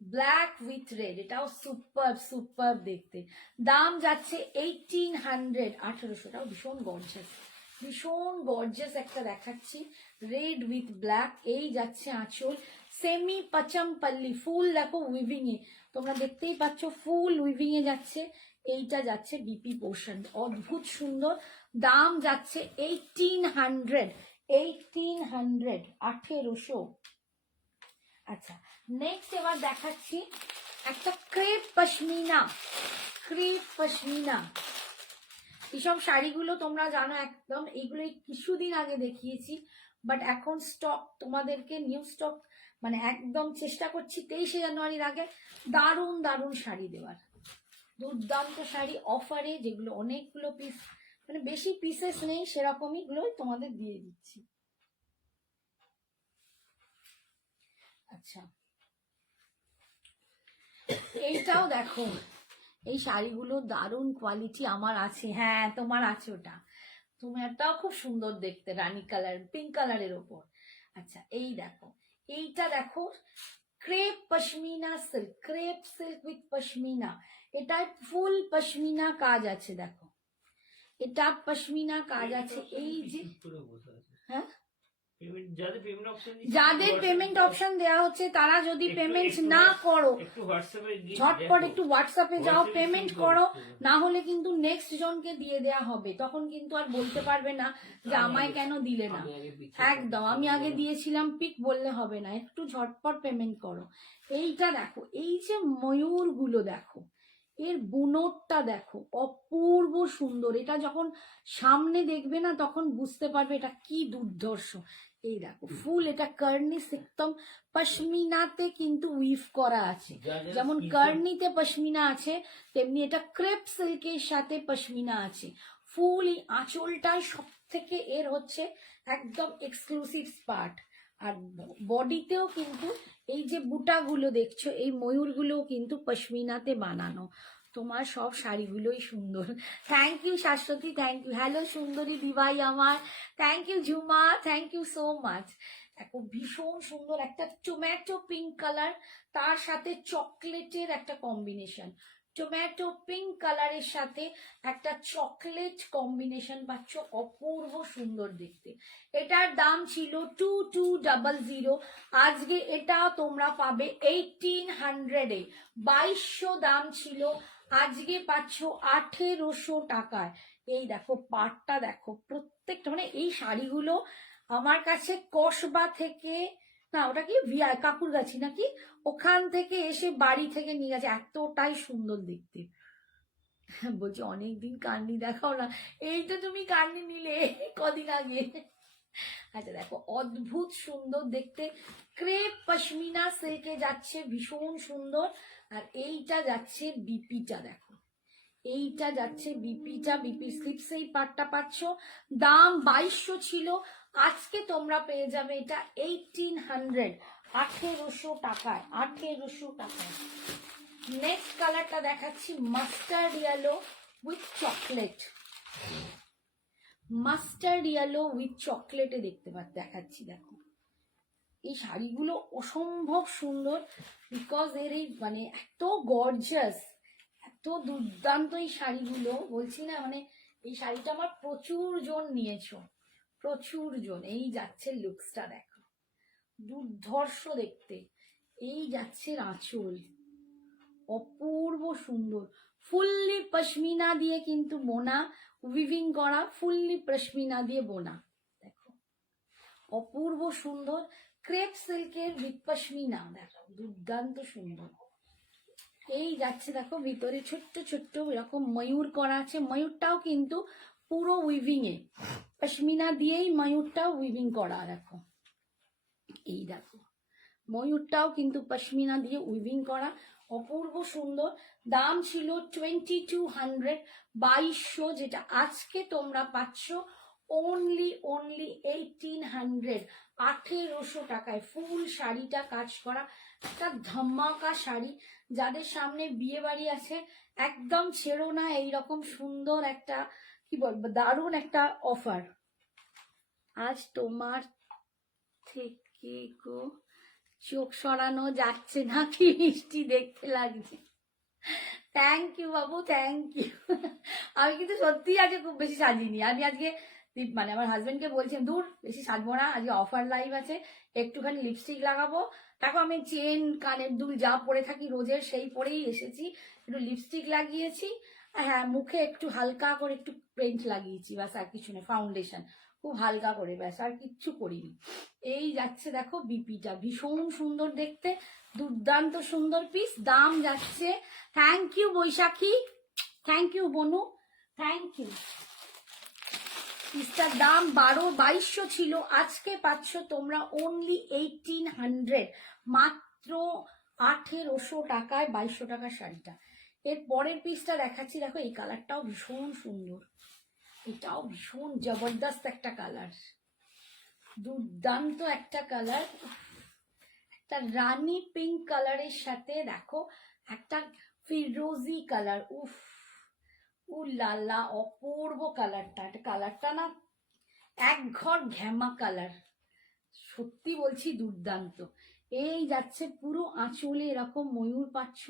ব্ল্যাক উইথ রেড, এটাও সুপার সুপার দেখতে। দাম যাচ্ছে 1800, 1800টাও ভীষণ গর্জাস, ভীষণ গর্জাস একটা দেখাচ্ছি, রেড উইথ ব্ল্যাক। এই যাচ্ছে আঁচল, সেমি পাচমপল্লি, ফুল দেখো উইভিং এ, তোমরা দেখতেই পাচ্ছ ফুল উইভিং এ যাচ্ছে। এইটা যাচ্ছে বিপি পোর্শন, অদ্ভুত সুন্দর। দাম যাচ্ছে 1800, 1800। আচ্ছা, নেক্সট এবার দেখাচ্ছি একটা ক্রেপ পশমিনা, ক্রেপ পশমিনা। এইসব শাড়িগুলো তোমরা জানো একদম, এইগুলো কিছুদিন আগে দেখিয়েছি, বাট এখন স্টক তোমাদেরকে নিউ স্টক, মানে একদম চেষ্টা করছি 23শে জানুয়ারির আগে দারুণ দারুণ শাড়ি দেওয়ার, দুর্দান্ত শাড়ি অফারে, যেগুলো অনেকগুলো পিস, মানে বেশি পিসেস নেই সেরকমই গুলোই তোমাদের দিয়ে দিচ্ছি। আচ্ছা, এইটাও দেখো, এই শাড়িগুলো দারুণ কোয়ালিটি আমার আছে, হ্যাঁ তোমার আছে ওটা, তোমারটাও খুব সুন্দর দেখতে, রানী কালার পিঙ্ক কালারের ওপর। আচ্ছা এই দেখো, এইটা দেখো crepe pashmina silk, crepe silk with pashmina, এটা ফুল পশমিনা কাজ আছে দেখো, এটা পশমিনা কাজ আছে। এই যে হ্যাঁ, যাদের পেমেন্ট অপশন দেওয়া হচ্ছে তারা যদি পেমেন্ট না করো ঝটপট একটু হোয়াটসঅ্যাপে যাও, পেমেন্ট করো, না হলে কিন্তু নেক্সট জনকে দিয়ে দেয়া হবে, তখন কিন্তু আর বলতে পারবে না যে আমায় কেন দিলে না। একদম, আমি আগে দিয়েছিলাম পিক বললে হবে না, একটু ঝটপট পেমেন্ট করো। এইটা দেখো, এই যে ময়ূর গুলো দেখো, এর বুনটটা দেখো অপূর্ব সুন্দর, এটা যখন সামনে দেখবে না তখন বুঝতে পারবে এটা কি দুর্ধর্ষ। এই দেখো ফুল, এটা কার্নিস একদম পশমিনাতে কিন্তু উইভ করা আছে, যেমন কার্নিতে পশমিনা আছে তেমনি এটা ক্রেপ সিল্কের সাথে পশমিনা আছে। ফুল এই আঁচলটাই সব থেকে এর হচ্ছে একদম এক্সক্লুসিভ পার্ট, আর বডিতেও কিন্তু এই যে বুটাগুলো দেখছো, এই ময়ূরগুলোও কিন্তু পশমিনাতে বানানো। তোমার সব শাড়িগুলোই সুন্দর, thank you Shashwati, thank you. Hello সুন্দরী দিভাই আমার, thank you Jhuma, thank you so much. দেখো ভীষণ সুন্দর একটা টমেটো পিঙ্ক কালার, তার সাথে চকলেটের একটা কম্বিনেশন, টমেটো পিঙ্ক কালারের সাথে একটা চকলেট কম্বিনেশন পাচ্ছ, অপূর্ব সুন্দর দেখতে। এটার দাম ছিল 2200, আজকে এটা তোমরা পাবে 1800 এ, 2200 দাম ছিল, আজকে পাচ্ছ 1800 টাকায়। এই দেখো পাটটা দেখো, প্রত্যেকটা মানে এই শাড়িগুলো আমার কাছে কসবা থেকে, না ওটা কি ভিআই কাকুরগাছি নাকি, ওখান থেকে এসে বাড়ি থেকে নিয়ে গেছে, এতটাই সুন্দর দেখতে। বলছি অনেকদিন কান্নি দেখাও না, এই তো তুমি কান্নি নিলে কদিন আগে। আচ্ছা দেখো অদ্ভুত সুন্দর দেখতে, ক্রেপ পশমিনা সিল্কে যাচ্ছে, ভীষণ সুন্দর। আর এইটা যাচ্ছে বিপিটা দেখো, এইটা যাচ্ছে বিপিটা, বিপি স্লিপস এই পাটটা পাচ্ছ, দাম 2200 ছিল, আজকে তোমরা পেয়ে যাবে এটা 1800, 1800 টাকায়, 1800 টাকায়। নেক্সট কালারটা দেখাচ্ছি mustard yellow with chocolate, mustard yellow with চকলেটে দেখতে দেখাচ্ছি দেখো। এই শাড়িগুলো অসম্ভব সুন্দর, বিকজ এর এই মানে এত গর্জাস, এত দুর্দান্ত এই শাড়িগুলো, বলছি না মানে এই শাড়িটা আমার প্রচুর জন নিয়েছো, প্রচুর জন। এই যাচ্ছে লুকসটা দেখো, দুর্ধর্ষ দেখতে। এই যাচ্ছে আঁচল, অপূর্ব সুন্দর, ফুললি পশমিনা দিয়ে কিন্তু বোনা, উইভিং করা, ফুললি পশমিনা দিয়ে বোনা দেখো, অপূর্ব সুন্দর। ক্রেপ সিল্কের উইথ পশমিনা দেখো, দুর্দান্ত সুন্দর। এই যাচ্ছে দেখো ভিতরে ছোট্ট ছোট্ট এরকম ময়ূর করা আছে, ময়ূরটাও কিন্তু পুরো উইভিং এ, পশমিনা দিয়েই ময়ূরটাও উইভিং করা দেখো। এই দেখো ময়ূরটাও কিন্তু পশমিনা দিয়ে উইভিং করা, অপূর্ব সুন্দর। দাম ছিল 2200, 2200, যেটা আজকে তোমরা পাচ্ছ অনলি 1800, 1800 টাকায় ফুল শাড়িটা কাজ করা একটা ধামাকা শাড়ি। যাদের সামনে বিয়ে বাড়ি আছে একদম ছেড়ো না, এইরকম সুন্দর একটা কি বলবো দারুণ একটা অফার। আজ তোমার থেকে গো চোখ সরানো যাচ্ছে না, কি মিষ্টি দেখতে লাগছে। Thank you Babu, thank you. আমি কিন্তু সত্যি আজকে খুব বেশি সাজিনি। আমি আজকে মানে আমার হাজবেন্ডকে বলছিলাম দূর বেশি সাজবো না, আজকে অফার লাইভ আছে, একটুখানি লিপস্টিক লাগাবো। দেখো আমি চেন কানের দুল যা পরে থাকি রোজের সেই পরেই এসেছি, একটু লিপস্টিক লাগিয়েছি, আর হ্যাঁ মুখে একটু হালকা করে একটু পেন্ট লাগিয়েছি, ব্যাস আর কিছু নেই, ফাউন্ডেশন খুব হালকা করে, ব্যাস আর কিচ্ছু করিনি। এই যাচ্ছে দেখো বিপিটা, ভীষণ সুন্দর দেখতে, দুর্দান্ত সুন্দর পিস, দাম যাচ্ছে, thank you Baishakhi, thank you Bonu, thank you. পিসটার দাম 2200 ছিল, আজকে পাচ্ছ তোমরা অনলি 1800, মাত্র 1800 টাকায় 2200 টাকার শাড়িটা। এর পরের পিসটা দেখাচ্ছি, দেখো এই কালারটাও ভীষণ সুন্দর, এটাও ভীষণ জবরদস্ত একটা কালার, দুর্দান্ত একটা কালার, একটা রানী পিঙ্ক কালারের সাথে দেখো একটা ফিরোজি কালার, উফ উ লালা অপূর্ব কালারটা, কালারটা না এক ঘর ঘ্যামা কালার, সত্যি বলছি দুর্দান্ত। এই যাচ্ছে পুরো আঁচলে এরকম ময়ূর পাচ্ছ,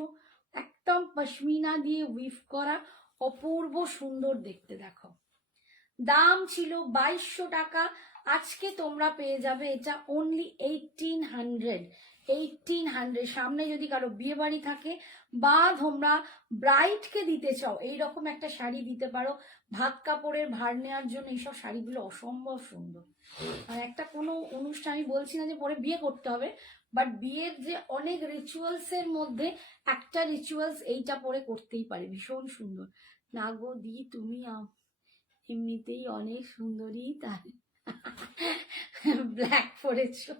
একদম পশমিনা দিয়ে উইভ করা, অপূর্ব সুন্দর দেখতে। দেখো দাম ছিল 2200 টাকা, আজকে তোমরা পেয়ে যাবে এটা অনলি 1800, 1800। সামনে যদি কারো বিয়ে বাড়ি থাকে বা তোমরা ব্রাইডকে দিতে চাও এইরকম একটা শাড়ি দিতে পারো, ভাত কাপড়ের ভার নেওয়ার জন্য এইসব শাড়িগুলো অসম্ভব সুন্দর। আর একটা কোনো অনুষ্ঠান, আমি বলছি না যে পরে বিয়ে করতে হবে, বাট বিয়ের যে অনেক রিচুয়ালস এর মধ্যে একটা রিচুয়ালস এইটা পরে করতেই পারে, ভীষণ সুন্দর। না গো দি তুমি এমনিতেই অনেক সুন্দরী, তাই black পরেছো,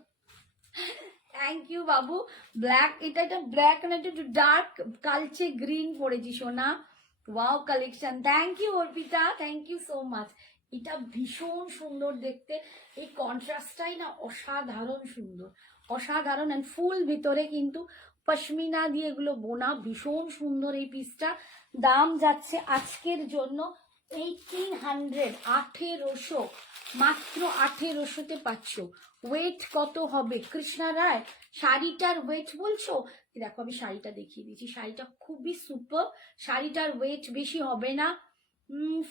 thank you Babu. Black, এটা একটা ব্ল্যাক না একটু ডার্ক কালচে গ্রিন পরেছি সোনা, wow collection, thank you Arpita, thank you so much. এটা ভীষণ সুন্দর দেখতে, এই কন্ট্রাস্টটাই না অসাধারণ সুন্দর, অসাধারণ। অ্যান্ড ফুল ভিতরে কিন্তু পশমিনা দিয়ে এগুলো বোনা, ভীষণ সুন্দর এই পিসটা। দাম যাচ্ছে আজকের জন্য 1800, 1800, মাত্র 1800-তে পাচ্ছ। ওয়েট কত হবে কৃষ্ণা রায়, শাড়িটার ওয়েট বলছো? দেখো আমি শাড়িটা দেখিয়ে দিচ্ছি, শাড়িটা খুবই সুপার, শাড়িটার ওয়েট বেশি হবে না,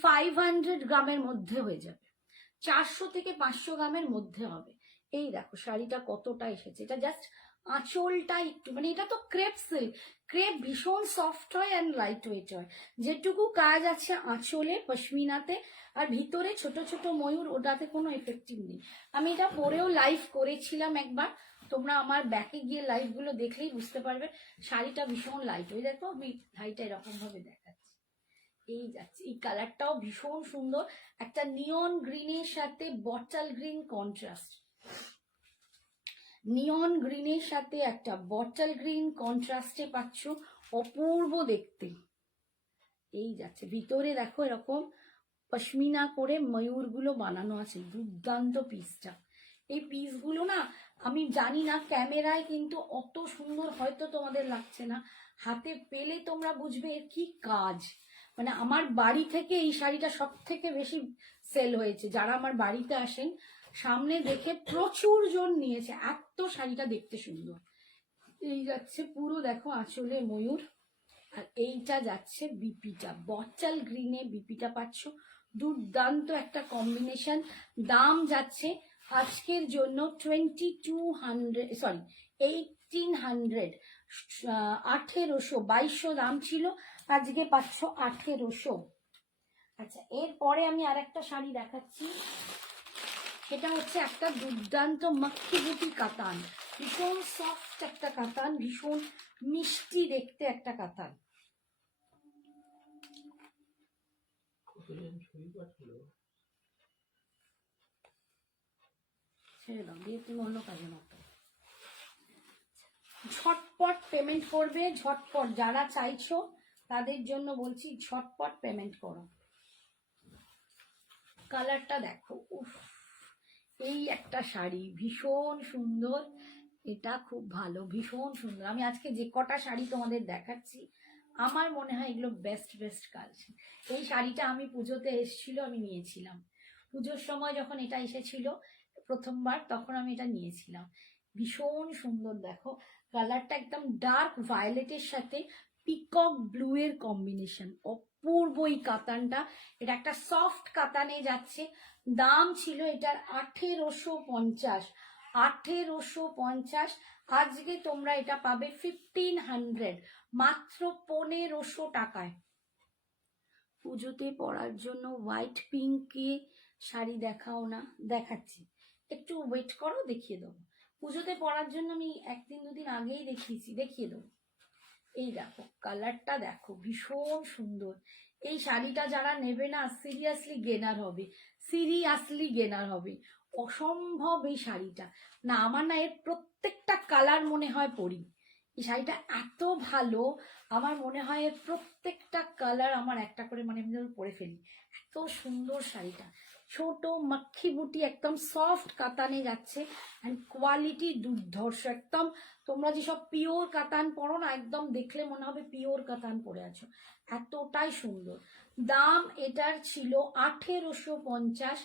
500 গ্রামের মধ্যে হয়ে যাবে, 400 থেকে 500 গ্রামের মধ্যে হবে। এই দেখো শাড়িটা কতটা এসেছে, এটা জাস্ট আঁচলটা একটু, মানে এটা তো ক্রেপ সিল্ক, ক্রেপ ভীষণ সফট হয় অ্যান্ড লাইট ওয়েট হয়, যেটুকু কাজ আছে আঁচলে পশমিনাতে, আর ভিতরে ছোট ছোট ময়ূর, ওটাতে কোনো এফেক্টিভ নেই। আমি এটা পরেও লাইভ করেছিলাম একবার, তোমরা আমার ব্যাকে গিয়ে লাইভ গুলো দেখলেই বুঝতে পারবে, শাড়িটা ভীষণ লাইট ওয়েট। দেখো আমি শাড়িটা এরকম ভাবে দেখাচ্ছি, এই যাচ্ছে, এই কালারটাও ভীষণ সুন্দর, একটা নিয়ন গ্রিনের সাথে বটল গ্রিন কন্ট্রাস্ট, নিয়ন গ্রিনের সাথে একটা বটল গ্রিন কন্ট্রাস্টে পাচ্ছ, অপূর্ব দেখতে। এই যাচ্ছে ভিতরে দেখো এরকম পশমিনা করে ময়ূরগুলো বানানো আছে, দুর্দান্ত পিসটা। এই পিসগুলো না আমি জানি না ক্যামেরায় কিন্তু অত সুন্দর হয়তো তোমাদের লাগছে না, হাতে পেলে তোমরা বুঝবে এর কি কাজ। মানে আমার বাড়ি থেকে এই শাড়িটা সব থেকে বেশি সেল হয়েছে, যারা আমার বাড়িতে আসেন সামনে দেখে প্রচুর জন নিয়েছে, এত শাড়িটা দেখতে সুন্দর। এই যাচ্ছে পুরো দেখো আঁচলে ময়ূর, আর এইটা যাচ্ছে বিপিটা, বটল গ্রিনে বিপিটা পাচ্ছ, দুর্দান্ত একটা কম্বিনেশন। দাম যাচ্ছে আজকের জন্য 2200, সরি 1800, 1800, 2200 দাম ছিল, আজকে পাচ্ছ 1800। আচ্ছা এরপরে আমি আর একটা শাড়ি দেখাচ্ছি, সেটা হচ্ছে একটা দুর্দান্ত মাক্কি বুটি কাতান, ভীষণ সফট একটা কাতান, ভীষণ মিষ্টি দেখতে একটা কাতান। ছেড়ে দাও দিয়ে তুমি অন্য কাজে মতো, ঝটপট পেমেন্ট করবে, ঝটপট যারা চাইছো তাদের জন্য বলছি ঝটপট পেমেন্ট করো। কালারটা দেখো, উফ, এই একটা শাড়ি ভীষণ সুন্দর, এটা খুব ভালো, ভীষণ সুন্দর। আমি আজকে যে কটা শাড়ি তোমাদের দেখাচ্ছি আমার মনে হয় এগুলো বেস্ট বেস্ট কালেকশন। এই শাড়িটা আমি পুজোতে এসেছিল, আমি নিয়েছিলাম পুজোর সময় যখন এটা এসেছিল প্রথমবার, তখন আমি এটা নিয়েছিলাম। ভীষণ সুন্দর, দেখো কালারটা একদম ডার্ক ভায়োলেটের সাথে পিকক ব্লু এর কম্বিনেশন, অপূর্ব এই কাতানটা। এটা একটা সফট কাতানে যাচ্ছে। দাম ছিল এটার 1850, 1850। আজকে তোমরা এটা পাবে 1500, মাত্র 1500 টাকায়। পুজোতে পরার জন্য হোয়াইট পিঙ্কে শাড়ি দেখাও না, দেখাচ্ছি, একটু ওয়েট করো, দেখিয়ে দেবো। পুজোতে পরার জন্য আমি একদিন দুদিন আগেই দেখিয়েছি, দেখিয়ে দেবো। এই দেখো কালারটা দেখো, ভীষণ সুন্দর। এই শাড়িটা যারা নেবে না, সিরিয়াসলি গেনার হবে, সিরিয়াসলি গেনার হবে। অসম্ভব এই শাড়িটা, না আমার না এর প্রত্যেকটা কালার মনে হয় পরি। এই শাড়িটা এত ভালো, আমার মনে হয় এর প্রত্যেকটা কালার আমার একটা করে মানে আমি পরে ফেলি, এত সুন্দর শাড়িটা। ছোট মাখি বুটি, একদম সফট কাতানে যাচ্ছে, অ্যান্ড কোয়ালিটি দুর্ধর্ষ একদম। তোমরা যেসব পিওর কাতান পরো না, একদম দেখলে মনে হবে পিওর কাতান পরে আছো, এতটাই সুন্দর। দাম এটার ছিল 1850,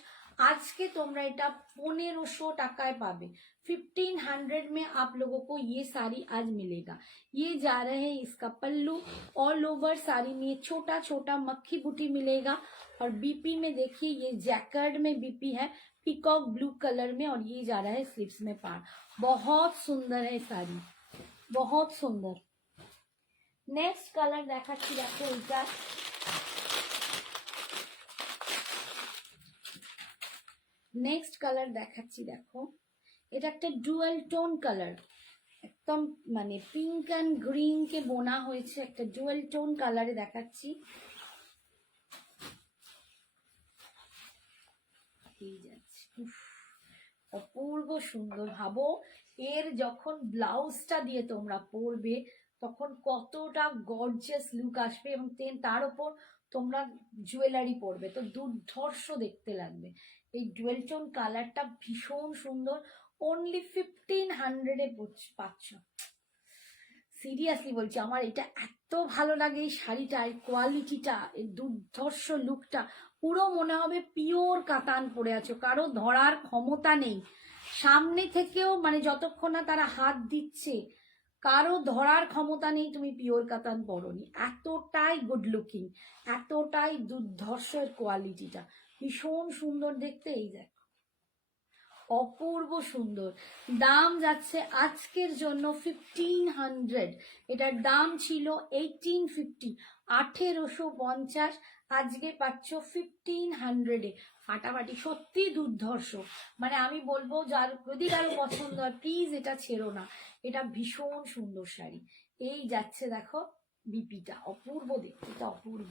আজকে তোমরা এটা 1500 টাকায় পাবে। 1500 में आप लोगों को ये साड़ी आज मिलेगा। ये जा रहे हैं, इसका पल्लू ऑल ओवर साड़ी में छोटा छोटा मक्खी बूटी मिलेगा, और बीपी में देखिए ये जैकेट में बीपी है पीकॉक ब्लू कलर में, और ये जा रहा है स्लीव्स में पार। बहुत सुंदर है साड़ी, बहुत सुंदर। नेक्स्ट कलर দেখাচ্ছি, দেখো এটা নেক্সট কালার দেখাচ্ছি, দেখো এটা একটা ডুয়াল টোন কালার, একদম মানে পিঙ্ক অ্যান্ড গ্রিন কে বোনা হয়েছে, একটা ডুয়াল টোন কালারে দেখাচ্ছি। এই যাচ্ছে, অপূর্ব সুন্দর। ভাবো এর যখন ব্লাউজটা দিয়ে তোমরা পরবে তখন কতটা গর্জিয়াস লুক আসবে, এবং তার উপর তোমরা জুয়েলারি পরবে তো দুর্ধর্ষ দেখতে লাগবে। এই ডুয়েল টোন কালারটা ভীষণ সুন্দর, অনলি 1500 পাচ্ছ। সিরিয়াসলি বলছি, আমার এটা এত ভালো লাগে এই শাড়িটা, এই কোয়ালিটিটা, এই দুর্ধর্ষ লুকটা, পুরো মনে হবে পিওর কাতান পরে আছো, কারো ধরার ক্ষমতা নেই। সামনে থেকেও মানে যতক্ষণ না তারা হাত দিচ্ছে, কারো ধরার ক্ষমতা নেই তুমি পিওর কাতান পরনি, এতটাই গুড লুকিং, এতটাই দুর্ধর্ষ কোয়ালিটিটা, ভীষণ সুন্দর দেখতে। এই দেখ অপূর্ব সুন্দর। দাম যাচ্ছে আজকের জন্য 1500, এটার দাম ছিল 1850, 1850, আজকে পাচ্ছ 1500-এ। ফাটাফাটি, সত্যি দুর্ধর্ষ। মানে আমি বলবো যার যদি কারো পছন্দ হয় প্লিজ এটা ছেড়ো না, এটা ভীষণ সুন্দর শাড়ি। এই যাচ্ছে দেখো বিপিটা, অপূর্ব দেখতে, এটা অপূর্ব।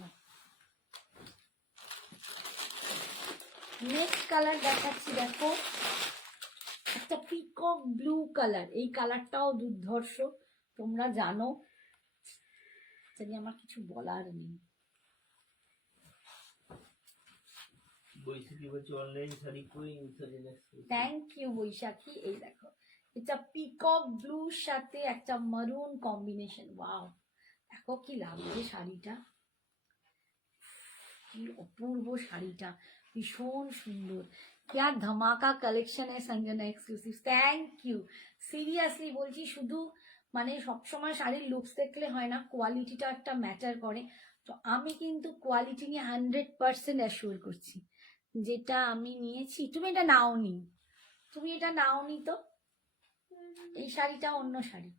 নেক্সট কালার দেখাচ্ছি, দেখো একটা পিকক ব্লু কালার, এই কালারটাও দুর্ধর্ষ, তোমরা জানো, জানি আমার কিছু বলার নেই। বৈশাখী বলছে online sari queen suggest. Thank you Baishakhi. এই দেখো এটা পিকক ব্লুর সাথে একটা মারুন কম্বিনেশন, ওয়াও দেখো কি লাগছে শাড়িটা, কি অপূর্ব শাড়িটা, ভীষণ সুন্দর। क्या धमाका कलेक्शन है Sanjana exclusive, thank you. Seriously বলছি, শুধু মানে সবসময় শাড়ির লুকস দেখলে হয় না, কোয়ালিটিটা একটা ম্যাটার করে। তো আমি কিন্তু কোয়ালিটি নিয়ে 100% অ্যাসিওর করছি। যেটা আমি নিয়েছি, তুমি এটা নাওনি, তুমি এটা নাওনি তো, এই শাড়িটা অন্য শাড়ি,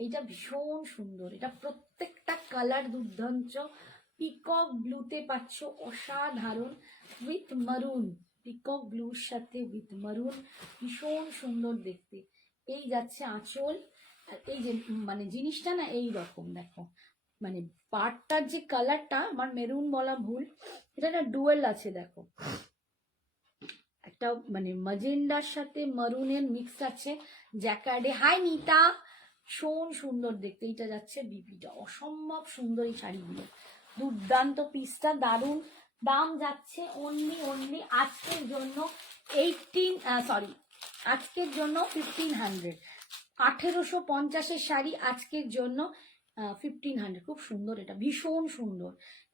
এইটা ভীষণ সুন্দর, এটা প্রত্যেকটা কালার দুর্দান্ত। পিকক ব্লুতে পাচ্ছ অসাধারণ, উইথ মারুন, পিকক ব্লুর সাথে উইথ মারুন, ভীষণ সুন্দর দেখতে। এই যাচ্ছে আঁচল, আর এই যে মানে জিনিসটা না এই রকম দেখো, মানে পাটটার যে কালারটা, আমার মেরুন বলা ভুল, এটা একটা ডুয়েল আছে দেখো, একটা মানে ম্যাজেন্ডার সাথে মারুনের মিক্স আছে জ্যাকার্ডে। হাই নিতা, ভীষণ সুন্দর দেখতে। এইটা যাচ্ছে বিপিটা, অসম্ভব সুন্দর এই শাড়িগুলো, দুর্দান্ত পিসটা, দারুণ। দাম যাচ্ছে অনলি আজকের জন্য আজকের জন্য 1500। 1850 শাড়ি আজকের জন্য 1500। খুব সুন্দর, এটা ভীষণ সুন্দর।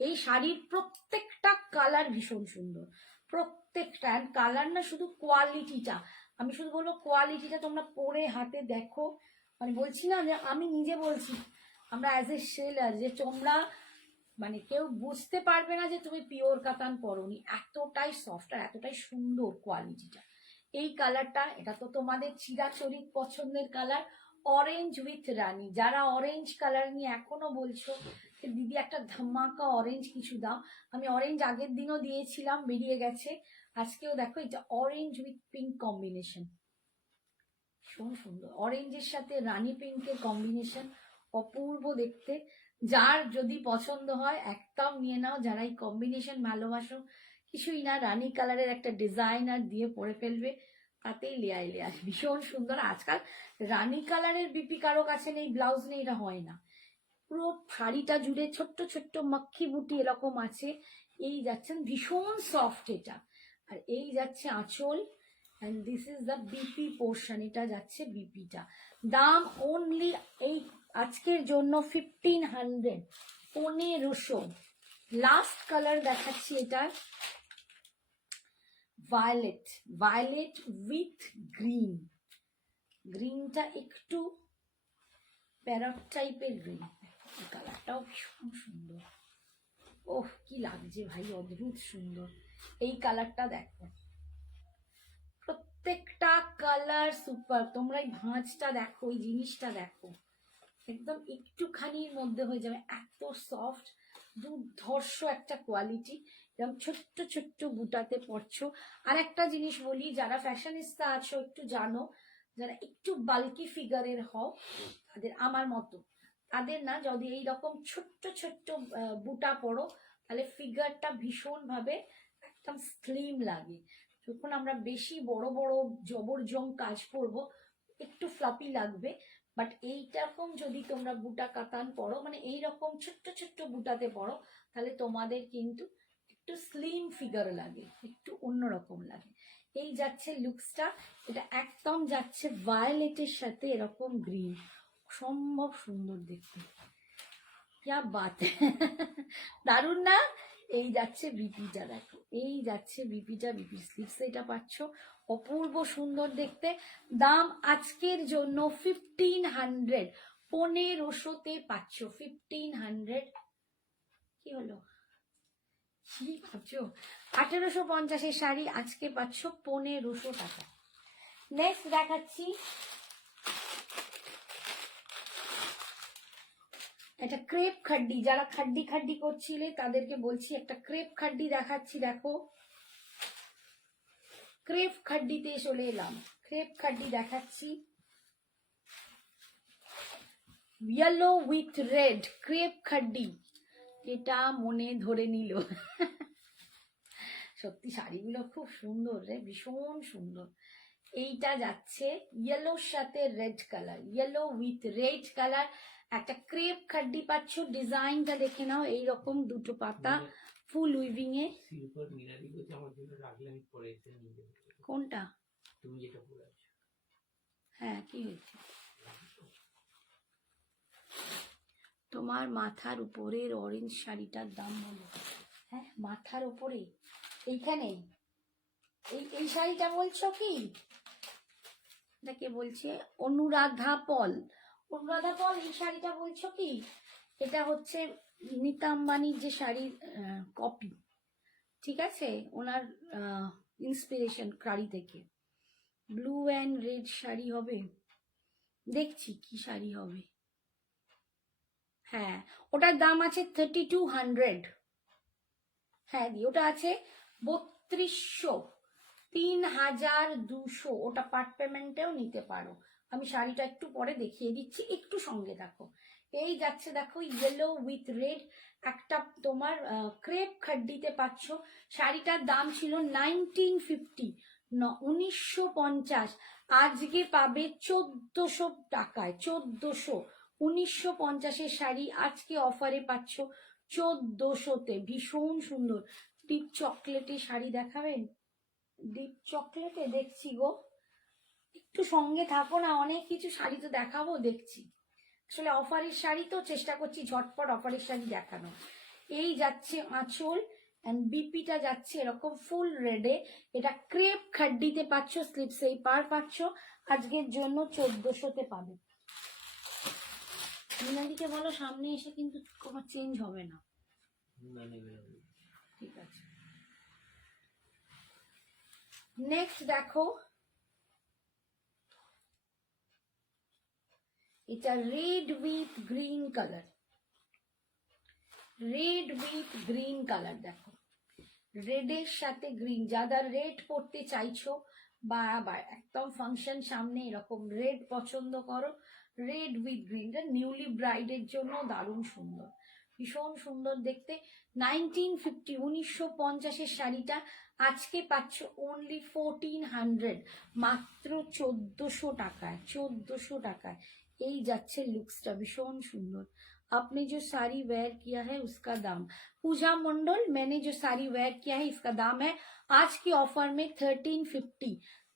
এই শাড়ির প্রত্যেকটা কালার ভীষণ সুন্দর, প্রত্যেকটা। কালার না, শুধু কোয়ালিটিটা, আমি শুধু বলবো কোয়ালিটিটা তোমরা পরে হাতে দেখো। মানে বলছি না যে, আমি নিজে বলছি, আমরা অ্যাজ এ সেলার, যে তোমরা মানে কেউ বুঝতে পারবে না যে তুমি পিওর কাতান পরোনি, এতটাই সফট আর এতটাই সুন্দর কোয়ালিটিটা। এই কালারটা, এটা তো তোমাদের চিরাচরিত পছন্দের কালার, অরেঞ্জ উইথ রানী। যারা অরেঞ্জ কালার নিয়ে এখনো বলছো যে দিদি একটা ধামাকা অরেঞ্জ কিছু দাও, আমি অরেঞ্জ আগের দিনও দিয়েছিলাম, বেরিয়ে গেছে। আজকেও দেখো, এটা অরেঞ্জ উইথ পিঙ্ক কম্বিনেশন, ভীষণ সুন্দর। অরেঞ্জের সাথে রানী পিঙ্কের কম্বিনেশন অপূর্ব দেখতে। যার যদি পছন্দ হয় একদম নিয়ে নাও, যারা এই কম্বিনেশন ভালোবাসো, কিছুই না, রানী কালারের একটা ডিজাইনার দিয়ে পরে ফেলবে, তাতেই লেয়ার লেয়ার, ভীষণ সুন্দর। আজকাল রানী কালারের বিপি কারো কাছে নেই, ব্লাউজ নেই, এটা হয় না। পুরো শাড়িটা জুড়ে ছোট্ট ছোট্ট মাক্খি বুটি এরকম আছে। এই যাচ্ছেন ভীষণ সফট এটা, আর এই যাচ্ছে আঁচল, and this is the BP portion, এটা যাচ্ছে বিপিটা। দাম অনলি এই আজকের জন্য 1500, 1500। লাস্ট কালার দেখাচ্ছি, এটা ভায়োলেট, ভায়োলেট উইথ গ্রিন। গ্রিনটা একটু প্যারট টাইপের গ্রিন, এই কালারটাও ভীষণ সুন্দর। ওহ, কি লাগছে ভাই, অদ্ভুত সুন্দর। এই কালারটা দেখো, প্রত্যেকটা কালার সুপার। তোমরা এই ভাঁজটা দেখো, এই জিনিসটা দেখো, একদম একটুখানির মধ্যে হয়ে যাবে, এত সফট, দুর্ধর্ষ একটা কোয়ালিটি। এরকম ছোট্ট ছোট্ট বুটাতে পড়ছো। আর একটা জিনিস বলি, যারা ফ্যাশনিস্তা আছো একটু জানো, যারা একটু বাল্কি ফিগারের হও, তাদের আমার মতো, তাদের না যদি এইরকম ছোট্ট ছোট্ট বুটা পরো, তাহলে ফিগারটা ভীষণভাবে একদম স্লিম লাগে। যখন আমরা বেশি বড় বড় জবরজং কাজ করব, একটু ফ্লাপি লাগবে। বাট এইরকম যদি তোমরা বুটা কাতান পরো, মানে এইরকম ছোট্ট ছোট্ট বুটাতে পরো, তাহলে তোমাদের কিন্তু একটু স্লিম ফিগার লাগে, একটু অন্যরকম লাগে। এই যাচ্ছে লুকসটা, এটা একদম যাচ্ছে ভায়োলেটের সাথে এরকম গ্রিন, সম্ভব সুন্দর দেখতে। क्या बात है, দারুণ না? এই যাচ্ছে বিপিটা, দেখো এই যাচ্ছে বিপিটা, বিপির স্লিভস এটা পাচ্ছ, অপূর্ব সুন্দর দেখতে। দাম আজকের জন্য 1500, 1500-তে পাচ্ছ, 1500। কি হলো, কি ভাবছো? 1850-এর শাড়ি আজকে পাচ্ছ 1500 টাকা। নেক্সট দেখাচ্ছি, একটা ক্রেপ খাড্ডি। যারা খাড্ডি খাড্ডি করছিলে তাদেরকে বলছি, একটা ক্রেপ খাড্ডি দেখাচ্ছি, দেখো ক্রেপ খাড্ডিতে চলে এলাম, ক্রেপ খাড্ডি দেখাচ্ছি, ইয়েলো উইথ রেড ক্রেপ খাড্ডি, এটা মনে ধরে নিল। সত্যি শাড়িগুলো খুব সুন্দর রে, ভীষণ সুন্দর। এইটা যাচ্ছে ইয়েলোর সাথে red colour, yellow with red colour, একটা ক্রেপ খাড্ডি পাচ্ছ। ডিজাইনটা দেখে নাও, এইরকম দুটো পাতা ফুল উইভিং এ। কোনটা? তুমি যেটা পরে আছো। হ্যাঁ, কি হয়েছে? তোমার মাথার উপরের অরেঞ্জ শাড়িটার দাম বলো। হ্যাঁ, মাথার উপরে এইখানে এই শাড়িটা বলছো কি? এটাকে বলছে অনুরাধা পল, অনুরাধা পল, এই শাড়িটা বলছো কি? এটা হচ্ছে নীতা আম্বানির যে শাড়ির কপি, ঠিক আছে, ওনার ইন্সপিরেশন শাড়ি থেকে। ব্লু অ্যান্ড রেড শাড়ি হবে, দেখছি কি শাড়ি হবে। হ্যাঁ, ওটার দাম আছে 3200। হ্যাঁ দি, ওটা আছে 3200, 3200। ওটা পার্ট পেমেন্টেও নিতে পারো। আমি শাড়িটা একটু পরে দেখিয়ে দিচ্ছি, একটু সঙ্গে দেখো। এই যাচ্ছে দেখো ইয়েলো উইথ রেড, একটা তোমার ক্রেপ খাড্ডিতে পাচ্ছ। শাড়িটার দাম ছিল 1950, 1950। আজকে পাবে 1400 টাকায়, 1400। 1950-এর শাড়ি আজকে অফারে পাচ্ছ 1400-তে, ভীষণ সুন্দর। ডিপ চকলেটে শাড়ি দেখাবেন? ডিপ চকলেটে দেখছি গো, একটু সঙ্গে থাকো না, অনেক কিছু শাড়ি তো দেখাবো, দেখছি। আসলে অফারের শাড়ি তো চেষ্টা করছি ঝটপট অফারের শাড়ি দেখানো। এই যাচ্ছে আঁচল এন্ড বিপিটা যাচ্ছে এরকম ফুল রেডে, এটা ক্রেপ খাড্ডিতে পাচ্ছ, স্লিপস এই পার পাচ্ছ, আজকের জন্য 1400-তে পাবে। মিনাদিকে বলো সামনে এসে কিন্তু কোনো চেঞ্জ হবে না, ঠিক আছে। নেক্সট দেখো, এটা red with green colour, red with green colour. দেখো রেডের সাথে গ্রিন, যারা রেড পরতে চাইছো বা একদম ফাংশন সামনে এরকম রেড পছন্দ করো, রেড উইথ গ্রিন, নিউলি ব্রাইডের জন্য দারুণ সুন্দর, ভীষণ সুন্দর দেখতে। 1950 1950-এর শাড়িটা আজকে পাচ্ছ অনলি 1400, মাত্র 1400 টাকায়, 1400 টাকায়। এই যাচ্ছে লুকসটা, ভীষণ সুন্দর। आपने जो साड़ी वेयर किया है उसका दाम, पूजा मंडल, मैंने जो साड़ी वेयर किया है इसका दाम है आज की ऑफर में 1350,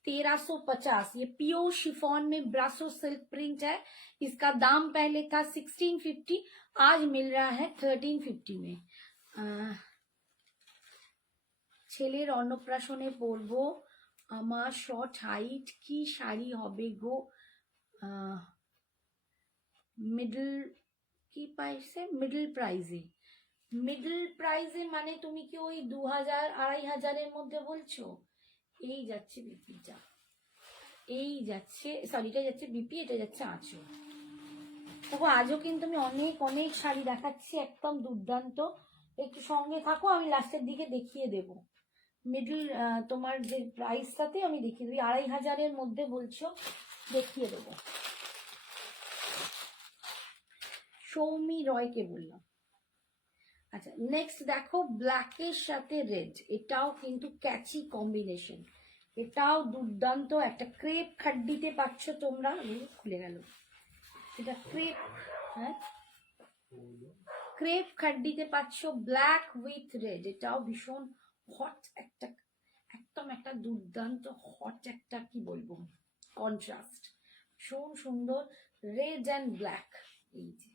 1350। ये प्योर शिफॉन में ब्रासो सिल्क प्रिंट है, इसका दाम पहले था 1650, आज मिल रहा है 1350 में। ছেলের অন্নপ্রাশনে পরবো, আমার শর্ট হাইট কি শাড়ি হবে গো? মিডল কি প্রাইসে? মিডল প্রাইসে, মিডল প্রাইসে মানে তুমি কি ওই 2000-2500-এর মধ্যে বলছো? এই যাচ্ছে বিপিটা, এই যাচ্ছে, সরি এটা যাচ্ছে বিপি, এটা যাচ্ছে আঁচল। দেখো আজও কিন্তু আমি অনেক অনেক শাড়ি দেখাচ্ছি, একদম দুর্দান্ত, একটু সঙ্গে থাকো, আমি লাস্টের দিকে দেখিয়ে দেব। মিডল তোমার যে প্রাইসটাতে আমি দেখিয়ে দেবো, 2500-এর মধ্যে বলছো, দেখিয়ে দেবো। সৌমি রয়কে বললাম। আচ্ছা নেক্সট দেখো, ব্ল্যাকের সাথে রেড, এটাও কিন্তু ক্যাচি কম্বিনেশন, এটাও দুর্দান্ত, একটা ক্রেপ খাড্ডিতে পাচ্ছ তোমরা, খুলে গেল, এটা ক্রেপ, হ্যাঁ ক্রেপ খাড্ডিতে পাচ্ছ ব্ল্যাক উইথ রেড, এটাও ভীষণ হট একটা, একদম একটা দুর্দান্ত হট একটা কি বলবো কন্ট্রাস্ট, ভীষণ সুন্দর, রেড অ্যান্ড ব্ল্যাক। এই যে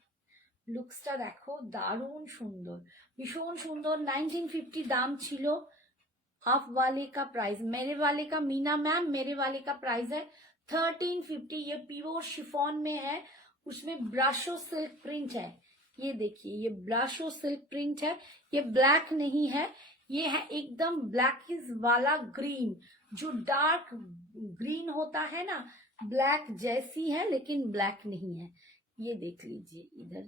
লুকসটা দেখো, দারুণ সুন্দর, ভীষণ সুন্দর। 1950 दाम ছিল, हाफ वाले का प्राइस, मेरे वाले का मीना मैम, मेरे वाले का प्राइस है 1350। ये प्योर शिफॉन में है, उसमें ब्राशो सिल्क प्रिंट है, ये देखिए ये ब्राशो सिल्क प्रिंट है, ये ब्लैक नहीं है, ये है एकदम ब्लैकिश वाला ग्रीन, जो डार्क ग्रीन होता है ना, ब्लैक जैसी है लेकिन ब्लैक नहीं है, ये देख लीजिए इधर,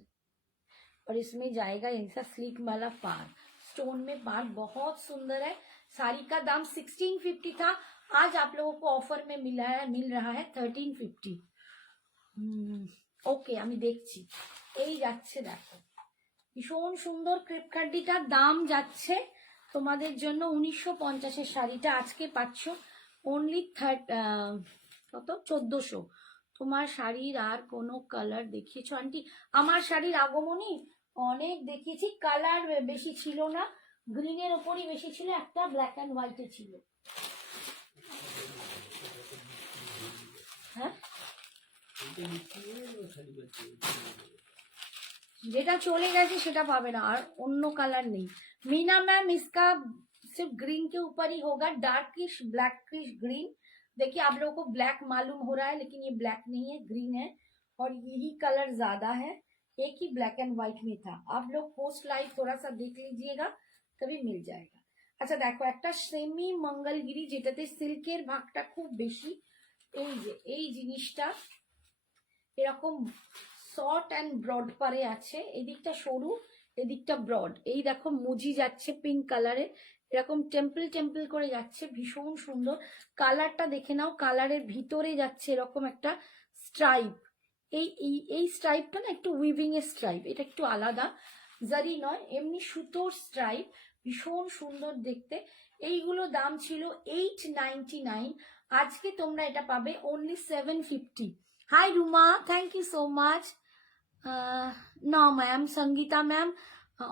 और इसमें जाएगा ऐसा स्लीक वाला पार, स्टोन में पार, बहुत सुंदर है। साड़ी का दाम 1650 था, आज आप लोगों को ऑफर में मिल रहा है 1350। ওকে আমি দেখছি। এই যাচ্ছে দেখো, ভীষণ সুন্দর ক্রেপ খাড্ডিটার দাম যাচ্ছে তোমাদের জন্য 1950-এর শাড়িটা আজকে পাচ্ছ অনলি কত 1400। তোমার শাড়ির আর কোনো কালার দেখিয়েছো আন্টি? আমার শাড়ির আগমনী অনেক দেখিয়েছি, কালার বেশি ছিল না, গ্রিনের ওপরই বেশি ছিল, একটা ব্ল্যাক অ্যান্ড হোয়াইটে ছিল। হ্যাঁ যেটা চলে গেছে সেটা পাবে না, আর অন্য কালার নেই। मीना मैम इसका सिर्फ ग्रीन के ऊपर ही होगा, डार्किश ब्लैकिश ग्रीन। देखिए आप लोगों को ब्लैक मालूम हो रहा है लेकिन ये ब्लैक नहीं है, ग्रीन है, और यही कलर ज्यादा है, एक ही ब्लैक एंड व्हाइट में था। आप लोग पोस्ट लाइव थोड़ा सा देख लीजिएगा तभी मिल जाएगा। আচ্ছা দেখো একটা সেমি মঙ্গলগিরি, যেটাতে সিল্কের ভাগটা খুব বেশি, এই যে এই জিনিসটা এরকম শর্ট অ্যান্ড ব্রড পারে আছে, এদিকটা সরু এদিকটা ব্রড, এই দেখো মুজি যাচ্ছে পিঙ্ক কালারে, এরকম টেম্পল টেম্পল করে যাচ্ছে, ভীষণ সুন্দর। কালারটা দেখে নাও, কালারের ভিতরে যাচ্ছে এরকম একটা স্ট্রাইপ, এই স্ট্রাইপটা না একটু উইভিং এর স্ট্রাইপ, এটা একটু আলাদা, জারি নয়, এমনি সুতোর স্ট্রাইপ, ভীষণ সুন্দর দেখতে। এইগুলো দাম ছিল 899, আজকে তোমরা এটা পাবে only 750। Hi Ruma, thank you so much. না ma'am, Sangeeta ma'am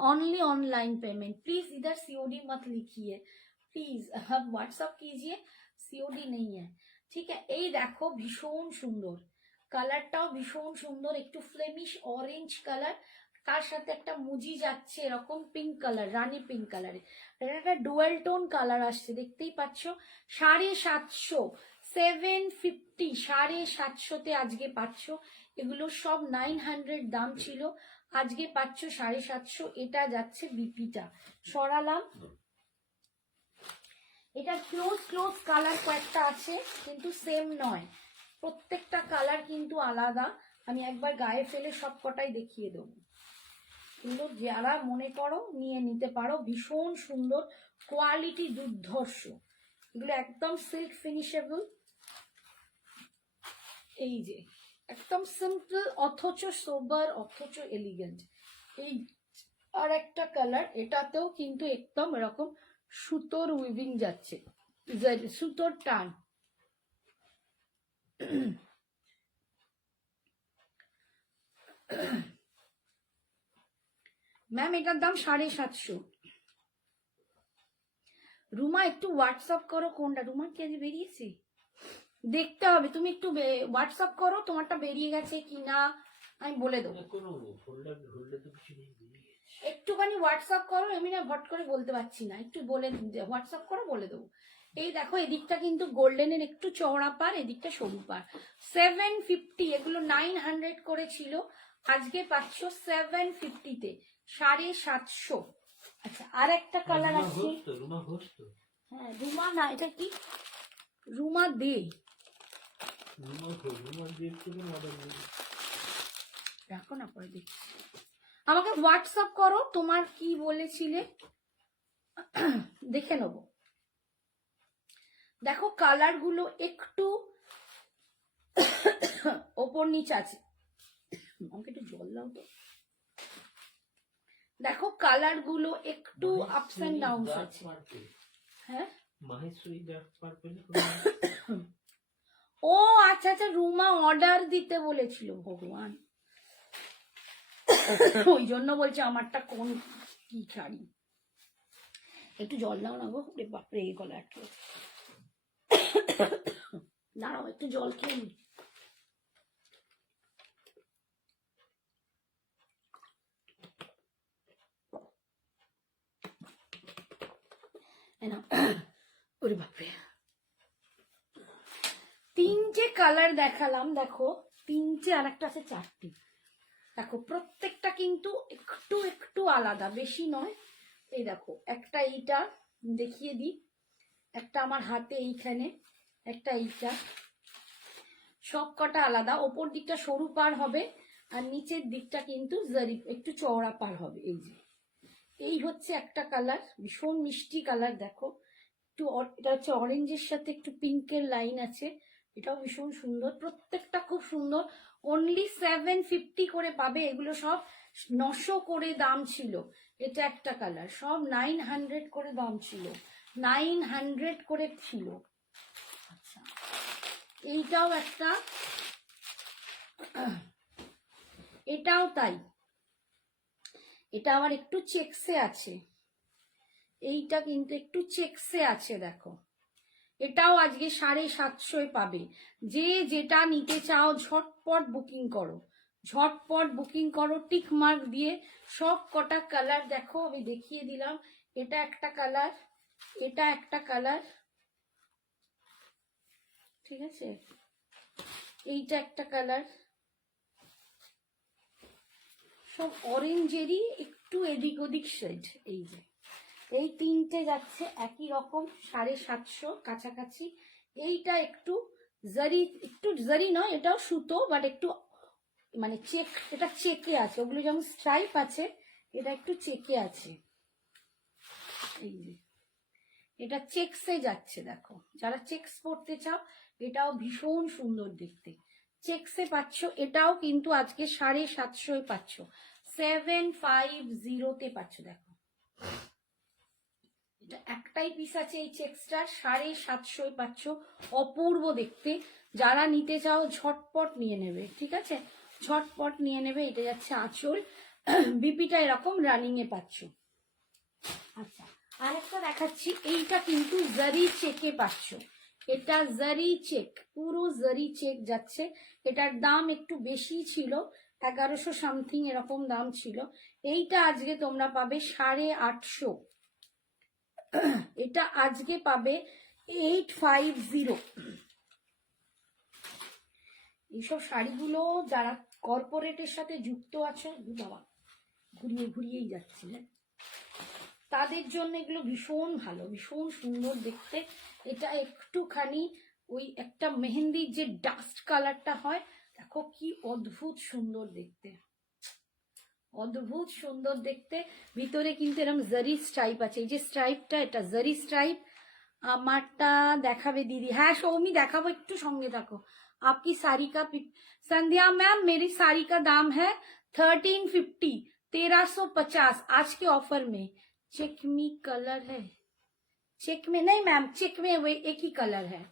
only online payment please, इधर सीओडी मत लिखिए प्लीज, अब व्हाट्सअप कीजिए, सीओडी नहीं है, ঠিক আছে। এই দেখো ভীষণ সুন্দর, কালারটাও ভীষণ সুন্দর, একটু ফ্লেমিশ অরেঞ্জ কালার, তার সাথে একটা মুজি যাচ্ছে এরকম পিঙ্ক কালার, রানী পিঙ্ক কালারে, এটা একটা ডুয়াল টোন কালার আসছে, দেখতেই পাচ্ছ। 750, 750, 750-তে আজকে পাচ্ছ। এগুলো সব 900 দাম ছিল, আজকে পাচ্ছ 750। এটা যাচ্ছে বিপিটা, সরালাম। এটা ক্লোজ কালার কয়েকটা আছে, কিন্তু সেম নয়, প্রত্যেকটা কালার কিন্তু আলাদা। আমি একবার গায়ে ফেলে সব কটাই দেখিয়ে দেবো, এগুলো যারা মনে করো নিয়ে নিতে পারো, ভীষণ সুন্দর, কোয়ালিটি দুর্ধর্ষ, এগুলো একদম সিল্ক ফিনিশেবল। এই যে একদম সিম্পল অথচ সোবার অথচ এলিগেন্ট। এই আর একটা কালার, এটাতেও কিন্তু একদম এরকম সুতোর উইভিং যাচ্ছে, সুতোর টান। ম্যাম এটার দাম 750। রুমা একটু হোয়াটসঅ্যাপ করো, কোনটা রুমা কি আজ বেরিয়েছে দেখতে হবে, তুমি একটু হোয়াটসঅ্যাপ করো তোমারটা বেরিয়ে গেছে কি না, আমি বলে দেবো। একটুখানি হোয়াটসঅ্যাপ করো, আমি না ভট করে বলতে পারছি না, একটু বলে হোয়াটসঅ্যাপ করো, বলে দেবো। এই দেখো এদিকটা কিন্তু গোল্ডেনের একটু চওড়া পার, এদিকটা সরু পার। 750, এগুলো 900 করে ছিল, আজকে পাচ্ছ 750-তে, 750। আচ্ছা আর একটা কালার আছে, হ্যাঁ রুমা না, এটা কি রুমা দে, রাখো না পরে দেখি, আমাকে হোয়াটসঅ্যাপ করো তোমার কি বলেছিলে, দেখে নেব। দেখো কালার গুলো একটু ওপর নিচ আছে, আমাকে একটু জল দাও তো। দেখো কালার গুলো একটু আপস এন্ড ডাউন আছে, হ্যাঁ ও আচ্ছা আচ্ছা, রুমা অর্ডার দিতে বলেছিল, ভগবান ওই জন্য বলছে আমারটা কোন কি শাড়ি। একটু জল দাও না গো, বাপরে এই গলা আটকে, দাঁড়াও একটু জল খেয়ে নি। ওরে বাপরে, তিনটে কালার দেখালাম, দেখো তিনটে, আর একটা আছে 4টে, দেখো প্রত্যেকটা কিন্তু একটু একটু আলাদা, বেশি নয়। এই দেখো একটা এইটা দেখিয়ে দিই, একটা আমার হাতে এইখানে, একটা এইটা, সব কটা আলাদা, ওপর দিকটা সরু পার হবে আর নিচের দিকটা কিন্তু জারি একটু চওড়া পার হবে। এই যে এই হচ্ছে একটা কালার, ভীষণ মিষ্টি কালার, দেখো একটু এটা হচ্ছে অরেঞ্জের সাথে একটু পিঙ্কের লাইন আছে, এটাও ভীষণ সুন্দর, প্রত্যেকটা খুব সুন্দর। অনলি 750 করে পাবে, এগুলো সব 900 করে দাম ছিল। এটা একটা কালার, সব 900 করে দাম ছিল, 900 করে ছিল। আচ্ছা এইটাও একটা, এটাও তাই, এটা আবার একটু চেকসে আছে, এইটা কিন্তু একটু চেকসে আছে, দেখো এটাও আজকে 750 পাবে। যে যেটা নিতে চাও ঝটপট বুকিং করো, ঝটপট বুকিং করো, টিক মার্ক দিয়ে। সব কটা কালার দেখো আমি দেখিয়ে দিলাম, এটা একটা কালার, এটা একটা কালার, ঠিক আছে, এইটা একটা কালার, সব অরেঞ্জেরই একটু এদিক ওদিক শেড। এই যে এই তিনটে যাচ্ছে একই রকম 750 কাছাকাছি। এইটা একটু জারি, একটু জারি নয়, এটাও সুতো বাট একটু মানে চেক, এটা চেকে আছে, ওগুলো যেমন স্ট্রাইপ আছে, এটা একটু চেকে আছে। এই যে এটা চেকসে যাচ্ছে, দেখো যারা চেকস পড়তে চাও এটাও ভীষণ সুন্দর দেখতে, চেকসে পাচ্ছ, এটাও কিন্তু আজকে 750 পাচ্ছ, 750-তে পাচ্ছ। দেখো এটা একটাই পিস আছে এই চেকসটার, 750 পাচ্ছ, অপূর্ব দেখতে। যারা নিতে চাও ঝটপট নিয়ে নেবে, ঠিক আছে, ঝটপট নিয়ে নেবে। এটা যাচ্ছে আঁচল, বিপিটা এরকম রানিং এ পাচ্ছ। আচ্ছা, আরেকটা দেখাচ্ছি, এইটা কিন্তু জারি চেকে পাচ্ছ। এটা জারি চেক, পুরো জারি চেক যাচ্ছে। এটার দাম একটু বেশি ছিল, 1100 সামথিং এরকম দাম ছিল। এইটা আজকে তোমরা পাবে 850। এটা আজকে পাবে 850। এইসব শাড়িগুলো যারা কর্পোরেটের সাথে যুক্ত আছে, বাবা ঘুরিয়ে ঘুরিয়েই যাচ্ছে, তাদের জন্য এগুলো ভীষণ ভালো, ভীষণ সুন্দর দেখতে। এটা একটুখানি ওই একটা মেহেন্দির যে ডাস্ট কালারটা হয়, দেখো কি অদ্ভুত সুন্দর দেখতে, অদ্ভুত সুন্দর দেখতে। ভিতরে কিন্তু এরকম জারি স্ট্রাইপ আছে, এই যে স্ট্রাইপটা, এটা জারি স্ট্রাইপ। আমারটা দেখাবে দিদি? হ্যাঁ সৌমি দেখাবো, একটু সঙ্গে থাকো। आपकी साड़ी का संध्या मैम, मेरी साड़ी का दाम है 1350, 1350 आज के ऑफर में। चेक मी कलर है, चेक में नहीं मैम, चेक में वही एक ही कलर है,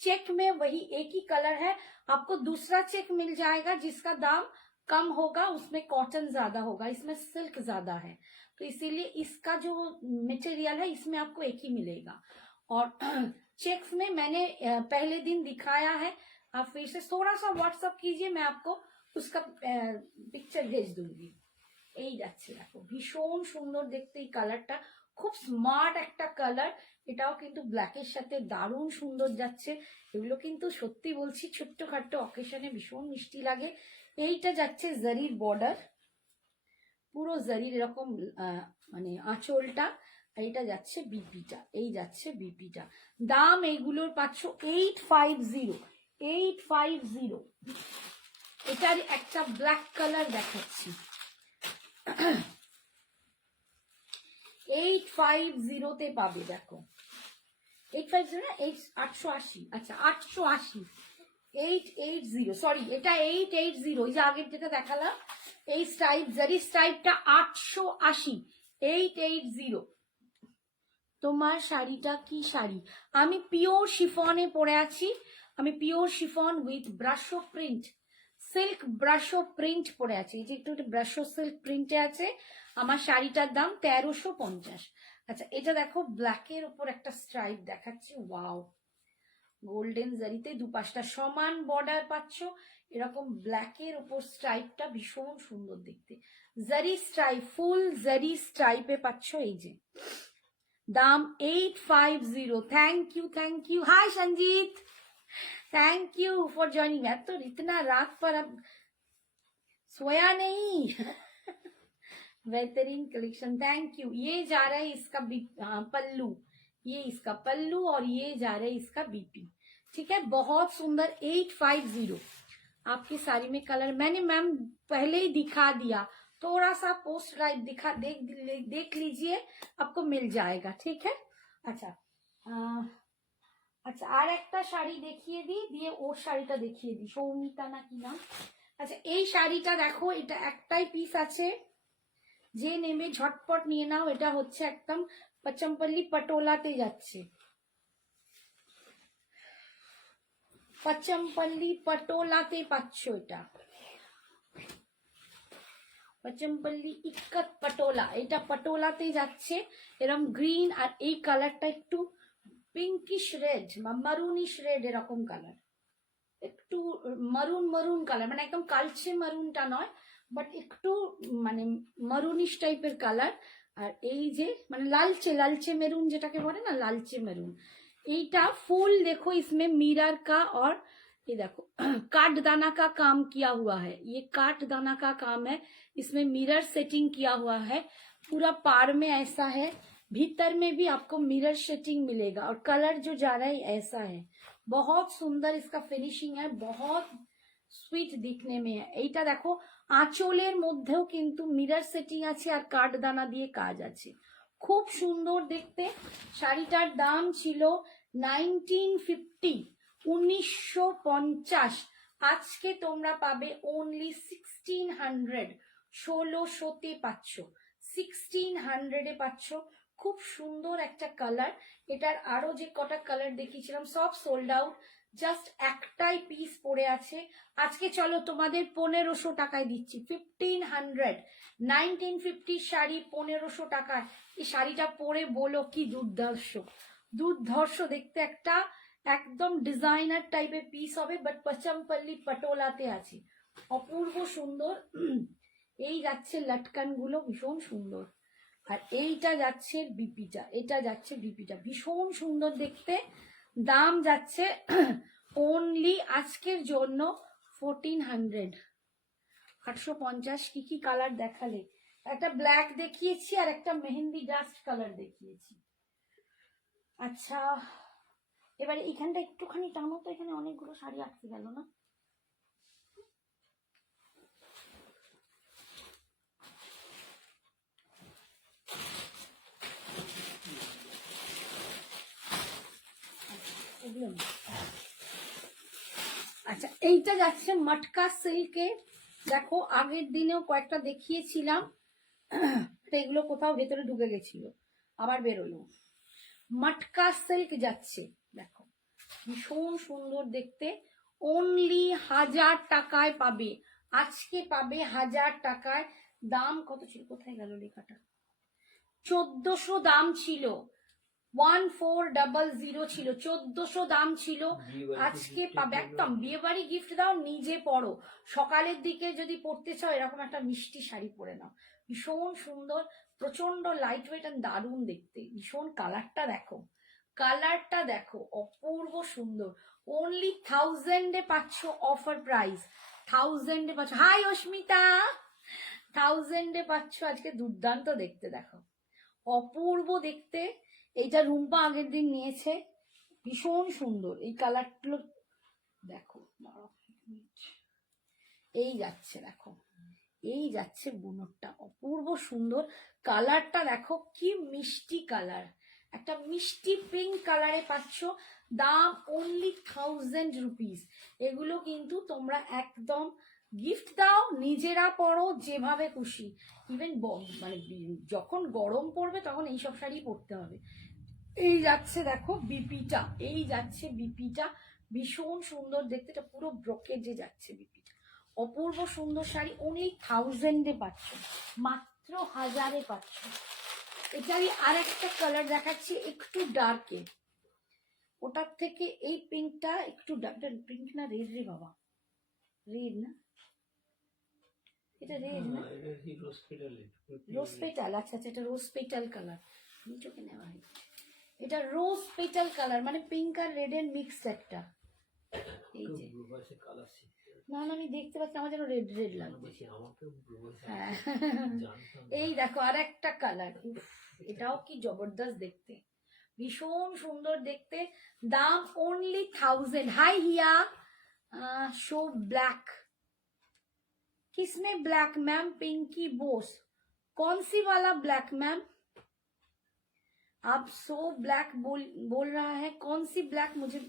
चेक में वही एक ही कलर है। आपको दूसरा चेक मिल जाएगा जिसका दाम कम होगा, उसमें कॉटन ज्यादा होगा, इसमें सिल्क ज्यादा है, तो इसीलिए इसका जो मटेरियल है इसमें आपको एक ही मिलेगा। और चेक्स में मैंने पहले दिन दिखाया है, आप फिर से थोड़ा सा व्हाट्सअप कीजिए, मैं आपको उसका पिक्चर भेज दूंगी। এই যাচ্ছে, দেখো ভীষণ সুন্দর দেখতে এই কালারটা, খুব স্মার্ট একটা কালার। এটাও কিন্তু ব্ল্যাকের সাথে দারুণ সুন্দর যাচ্ছে। এগুলো কিন্তু সত্যি বলছি ছোট্টখাট্টো অকেশনে ভীষণ মিষ্টি লাগে। এইটা যাচ্ছে জারির বর্ডার, পুরো জারির এরকম মানে আঁচলটা, আর এটা যাচ্ছে বিপিটা, এই যাচ্ছে বিপিটা। দাম এইগুলোর পাচ্ছ 850, 850। এটার একটা ব্ল্যাক কালার দেখাচ্ছি, 850 তে পাবে, দেখো 850 না 880, আচ্ছা 880, 880 সরি, এটা 880। ওই যে আগের যেটা দেখালাম এই স্ট্রাইপ, জারি স্ট্রাইপটা 880, 880। তোমার শাড়িটা কি শাড়ি? আমি পিওর শিফনে পরে আছি, আমি pure chiffon with brasso print, silk brasso print পরে আছি। এই যে একটু ব্রাশো সিল্ক প্রিন্টে আছে। আমার শাড়িটার দাম 1350। আচ্ছা, এটা দেখো ব্ল্যাকের উপর একটা স্ট্রাইপ দেখাচ্ছি, ওয়াও, গোল্ডেন জারিতে দুপাশটা সমান বর্ডার পাচ্ছ, এরকম ব্ল্যাকের উপর স্ট্রাইপটা ভীষণ সুন্দর দেখতে। জারি স্ট্রাইপ, ফুল জারি স্ট্রাইপে পাচ্ছ। এই যে दाम 850। Thank you, thank you. Hi Sanjeet, thank you for joining. मैं तो इतना रात पर अब सोया नहीं। बेहतरीन कलेक्शन, थैंक यू। ये जा रहा है इसका पल्लू, ये इसका पल्लू, और ये जा रहा है इसका बीपी। ठीक है, बहुत सुंदर 850। आपकी साड़ी में कलर मैंने मैम पहले ही दिखा दिया, थोड़ा सा पोस्ट लाइव दिखा देख लीजिए, आपको मिल जाएगा। ठीक है, अच्छा আচ্ছা, আর একটা শাড়ি দেখিয়ে দিই, দিয়ে ওর শাড়িটা দেখিয়ে দিই, সৌমিতা না কি নাম। আচ্ছা, এই শাড়িটা দেখো, এটা একটাই পিস আছে, যে নেমে ঝটপট নিয়ে নাও। এটা হচ্ছে একদম পচমপল্লি পটোলাতে যাচ্ছে, পচমপল্লি পটোলাতে পাচ্ছ এটা, পচমপল্লি ইক্কত পটোলা, এটা পটোলাতে যাচ্ছে। এরকম গ্রিন, আর এই কালারটা একটু পিঙ্কিশ রেড, মারুনিশ রেড এরকম কালার, একটু মারুন মারুন কালার, মানে একদম কালচে মারুনটা নয়, বাট একটু মানে মারুনিশ টাইপের কালার। আর এই যে মানে লালচে লালচে মেরুন যেটাকে বলে না, লালচে মেরুন। এইটা ফুল देखो इसमें मिरर का, और ये देखो काट दाना का काम किया हुआ है, ये काट दाना का काम है, इसमें मिरर सेटिंग किया हुआ है। पूरा पार में ऐसा है, भीतर में भी आपको मिरर सेटिंग मिलेगा, और कलर जो जा रहा है ऐसा है। बहुत सुंदर इसका फिनिशिंग है, बहुत সুইট दिखने में है। এইটা দেখো আঁচলের মধ্যেও কিন্তু মিরর সেটিং আছে, আর কাঠ দানা দিয়ে কাজ আছে, খুব সুন্দর দেখতে। শাড়িটার দাম ছিল 1950, 1950। আজকে তোমরা পাবে অনলি 1600, 1600তে পাচ্ছ, 1600-এ পাচ্ছ। খুব সুন্দর একটা কালার। এটার আরো যে কটা কালার দেখিয়েছিলাম সব সোল্ড আউট, জাস্ট একটাই পিস পড়ে আছে আজকে। চলো তোমাদের 1500 টাকায় দিচ্ছি, 1500, 1950 শাড়ি 1500 টাকায়। এই শাড়িটা পরে বলো কি দুর্ধর্ষ, দুর্ধর্ষ দেখতে, একটা একদম ডিজাইনার টাইপের পিস হবে, বাট পচমপল্লি পটোলাতে আছে, অপূর্ব সুন্দর। এই যাচ্ছে লটকান গুলো ভীষণ সুন্দর, আর এইটা যাচ্ছে বিপিটা, এটা যাচ্ছে বিপিটা, ভীষণ সুন্দর দেখতে। দাম যাচ্ছে অনলি আজকের জন্য 1400, 850। কি কি কালার দেখালে, একটা ব্ল্যাক দেখিয়েছি আর একটা মেহেন্দি ডাস্ট কালার দেখিয়েছি। আচ্ছা এবারে এখানটা একটুখানি টানো তো, এখানে অনেকগুলো শাড়ি আটকে গেল না। আচ্ছা এইটা যাচ্ছে মটকা সিল্কের, দেখো আগের দিনেও কয়েকটা দেখিয়েছিলাম, এগুলো কোথাও ভেতরে ঢুকে গেছিল আবার বেরোলো। মটকা সিল্ক যাচ্ছে, দেখো ভীষণ সুন্দর দেখতে, অনলি 1000 টাকায় পাবে, আজকে পাবে 1000 টাকায়। দাম কত ছিল, কোথায় গেল লেখাটা, 1400 দাম ছিল, 1400 ছিল, 1400 দাম ছিল, আজকে পাবে। একদম বিয়ে বাড়ি গিফট দাও, নিজে পরো, সকালের দিকে যদি পড়তে চাও এরকম একটা মিষ্টি শাড়ি পরে নাও, ভীষণ সুন্দর, প্রচন্ড লাইট ওয়েট আর দারুণ দেখতে, ভীষণ কালারটা দেখো, কালারটা দেখো অপূর্ব সুন্দর। অনলি 1000 এ পাচ্ছ, অফার প্রাইস 1000 এ পাচ্ছ। হাই অস্মিতা, 1000 এ পাচ্ছ আজকে, দুর্দান্ত দেখতে, দেখো অপূর্ব দেখতে। এইটা রুম্পা আগের দিন নিয়েছে, ভীষণ সুন্দর এই কালারগুলো দেখো, এই যাচ্ছে দেখো, এই যাচ্ছে বুনোরটা, অপূর্ব সুন্দর কালারটা দেখো, কি মিষ্টি কালার, একটা মিষ্টি পিঙ্ক কালারে পাচ্ছ। দাম অনলি 1000 রুপিস। এগুলো কিন্তু তোমরা একদম গিফট দাও, নিজেরা পরো যেভাবে খুশি, ইভেন মানে যখন গরম পড়বে তখন এইসব শাড়ি পরতে হবে। এই যাচ্ছে দেখো বিপিটা, এই যাচ্ছে বিপিটা, ভীষণ সুন্দর দেখতে, এটা পুরো ব্রোকেজে যাচ্ছে বিপিটা, অপূর্ব সুন্দর শাড়ি, অনলি 1000 এ পাচ্ছ, মাত্র 1000 এ পাচ্ছ। এটারই আর একটা কালার দেখাচ্ছি একটু ডার্কে, ওটার থেকে এই পিঙ্কটা একটু ডার্ক, পিঙ্ক না রেড রে বাবা, রেড না, এটা রেড না, রোজ পেটাল, আচ্ছা আচ্ছা এটা রোজ পেটাল কালার, নিচকে নেওয়া হয়েছে, এটা রোজ পেটাল কালার, মানে পিঙ্ক আর রেড এর মিক্স একটা। এই যে না না আমি দেখতে পাচ্ছি, আমার যেন রেড রেড লাগছে। হ্যাঁ এই দেখো আর একটা কালার, এটাও কি জবরদস্ত দেখতে, ভীষণ সুন্দর দেখতে। দাম অনলি 1000। হাই হিয়া, শো ब्लैक, किसमें ब्लैक मैम, पिंकी बोस, कौन सी वाला ब्लैक मैम, आप सो ब्लैक बोल रहा है, कौन सी ब्लैक, मुझे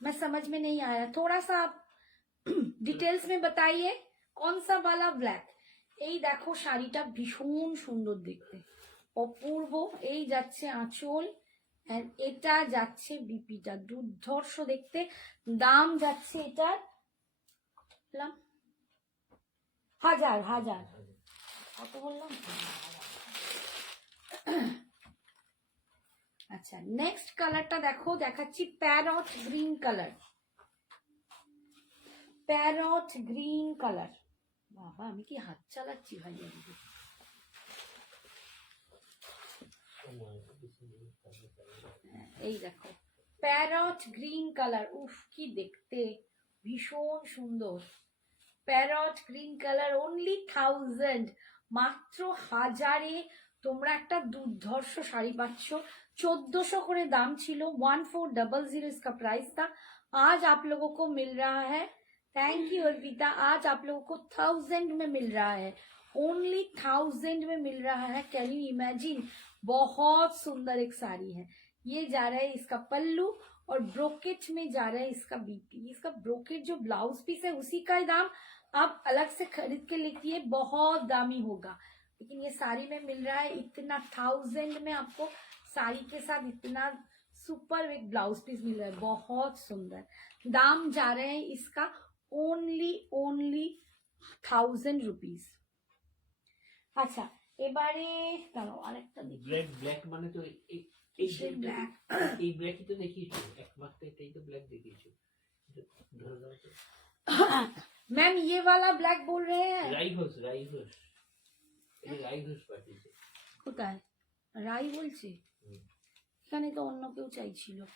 मैं समझ में नहीं आया, थोड़ा सा आप ডিটেলস में बताइए कौन सा वाला ब्लैक। এই দেখো শাড়িটা ভীষণ সুন্দর দেখতে, অপূর্ব, এই যাচ্ছে আঁচল, and এটা যাচ্ছে বিপিটা, দুর্ধর্ষ দেখতে। দাম যাচ্ছে এটার 1000 কত বললাম। আচ্ছা নেক্সট কালারটা দেখো, দেখাচ্ছি parrot green colour, parrot green colour, বাবা আমি কি হাত চালাচ্ছি ভাই, এই দেখো প্যারট গ্রিন কালার, উফ কি দেখতে, ভীষণ সুন্দর, প্যারট গ্রিন কালার, অনলি 1000, মাত্র 1000-এ তোমরা একটা দুর্ধর্ষ শাড়ি পাচ্ছ। 1400 করে দাম ছিল, 1400 इसका प्राइस था, आज आप लोगों को मिल रहा है, थैंक यू अर्पिता, आज आप लोगों को 1000 में मिल रहा है, ओनली 1000 में मिल रहा है। कैन यू इमेजिन, बहुत सुंदर एक साड़ी है, ये जा रहा है इसका पल्लू, और ब्रोकेट में जा रहा है इसका बीपी, इसका ब्रोकेट जो ब्लाउज पीस है उसी का दाम आप अलग से खरीद के लेती, बहुत दामी होगा, लेकिन ये साड़ी में मिल रहा है इतना, 1000 में आपको साड़ी के साथ इतना सुपर एक ब्लाउज पीस मिल रहा है, बहुत सुंदर। दाम जा रहे हैं इसका ओनली 1000 रुपीज। अच्छा এবারে দাঁড়াও আরেকটা দেখি। ব্ল্যাক মানে তো কিসের ব্ল্যাক? এই ব্ল্যাকই তো দেখিয়েছো, একমাত্র এটাই তো ব্ল্যাক দেখিয়েছো। ধরে দাও তো। मैम ये वाला ब्लैक बोल रहे हैं? রাইঘোষ এই রাইঘোষ পাঠিয়েছে। কোথায় রাই বলছে? এখানে তো অন্য কেউ চাইছিল, না,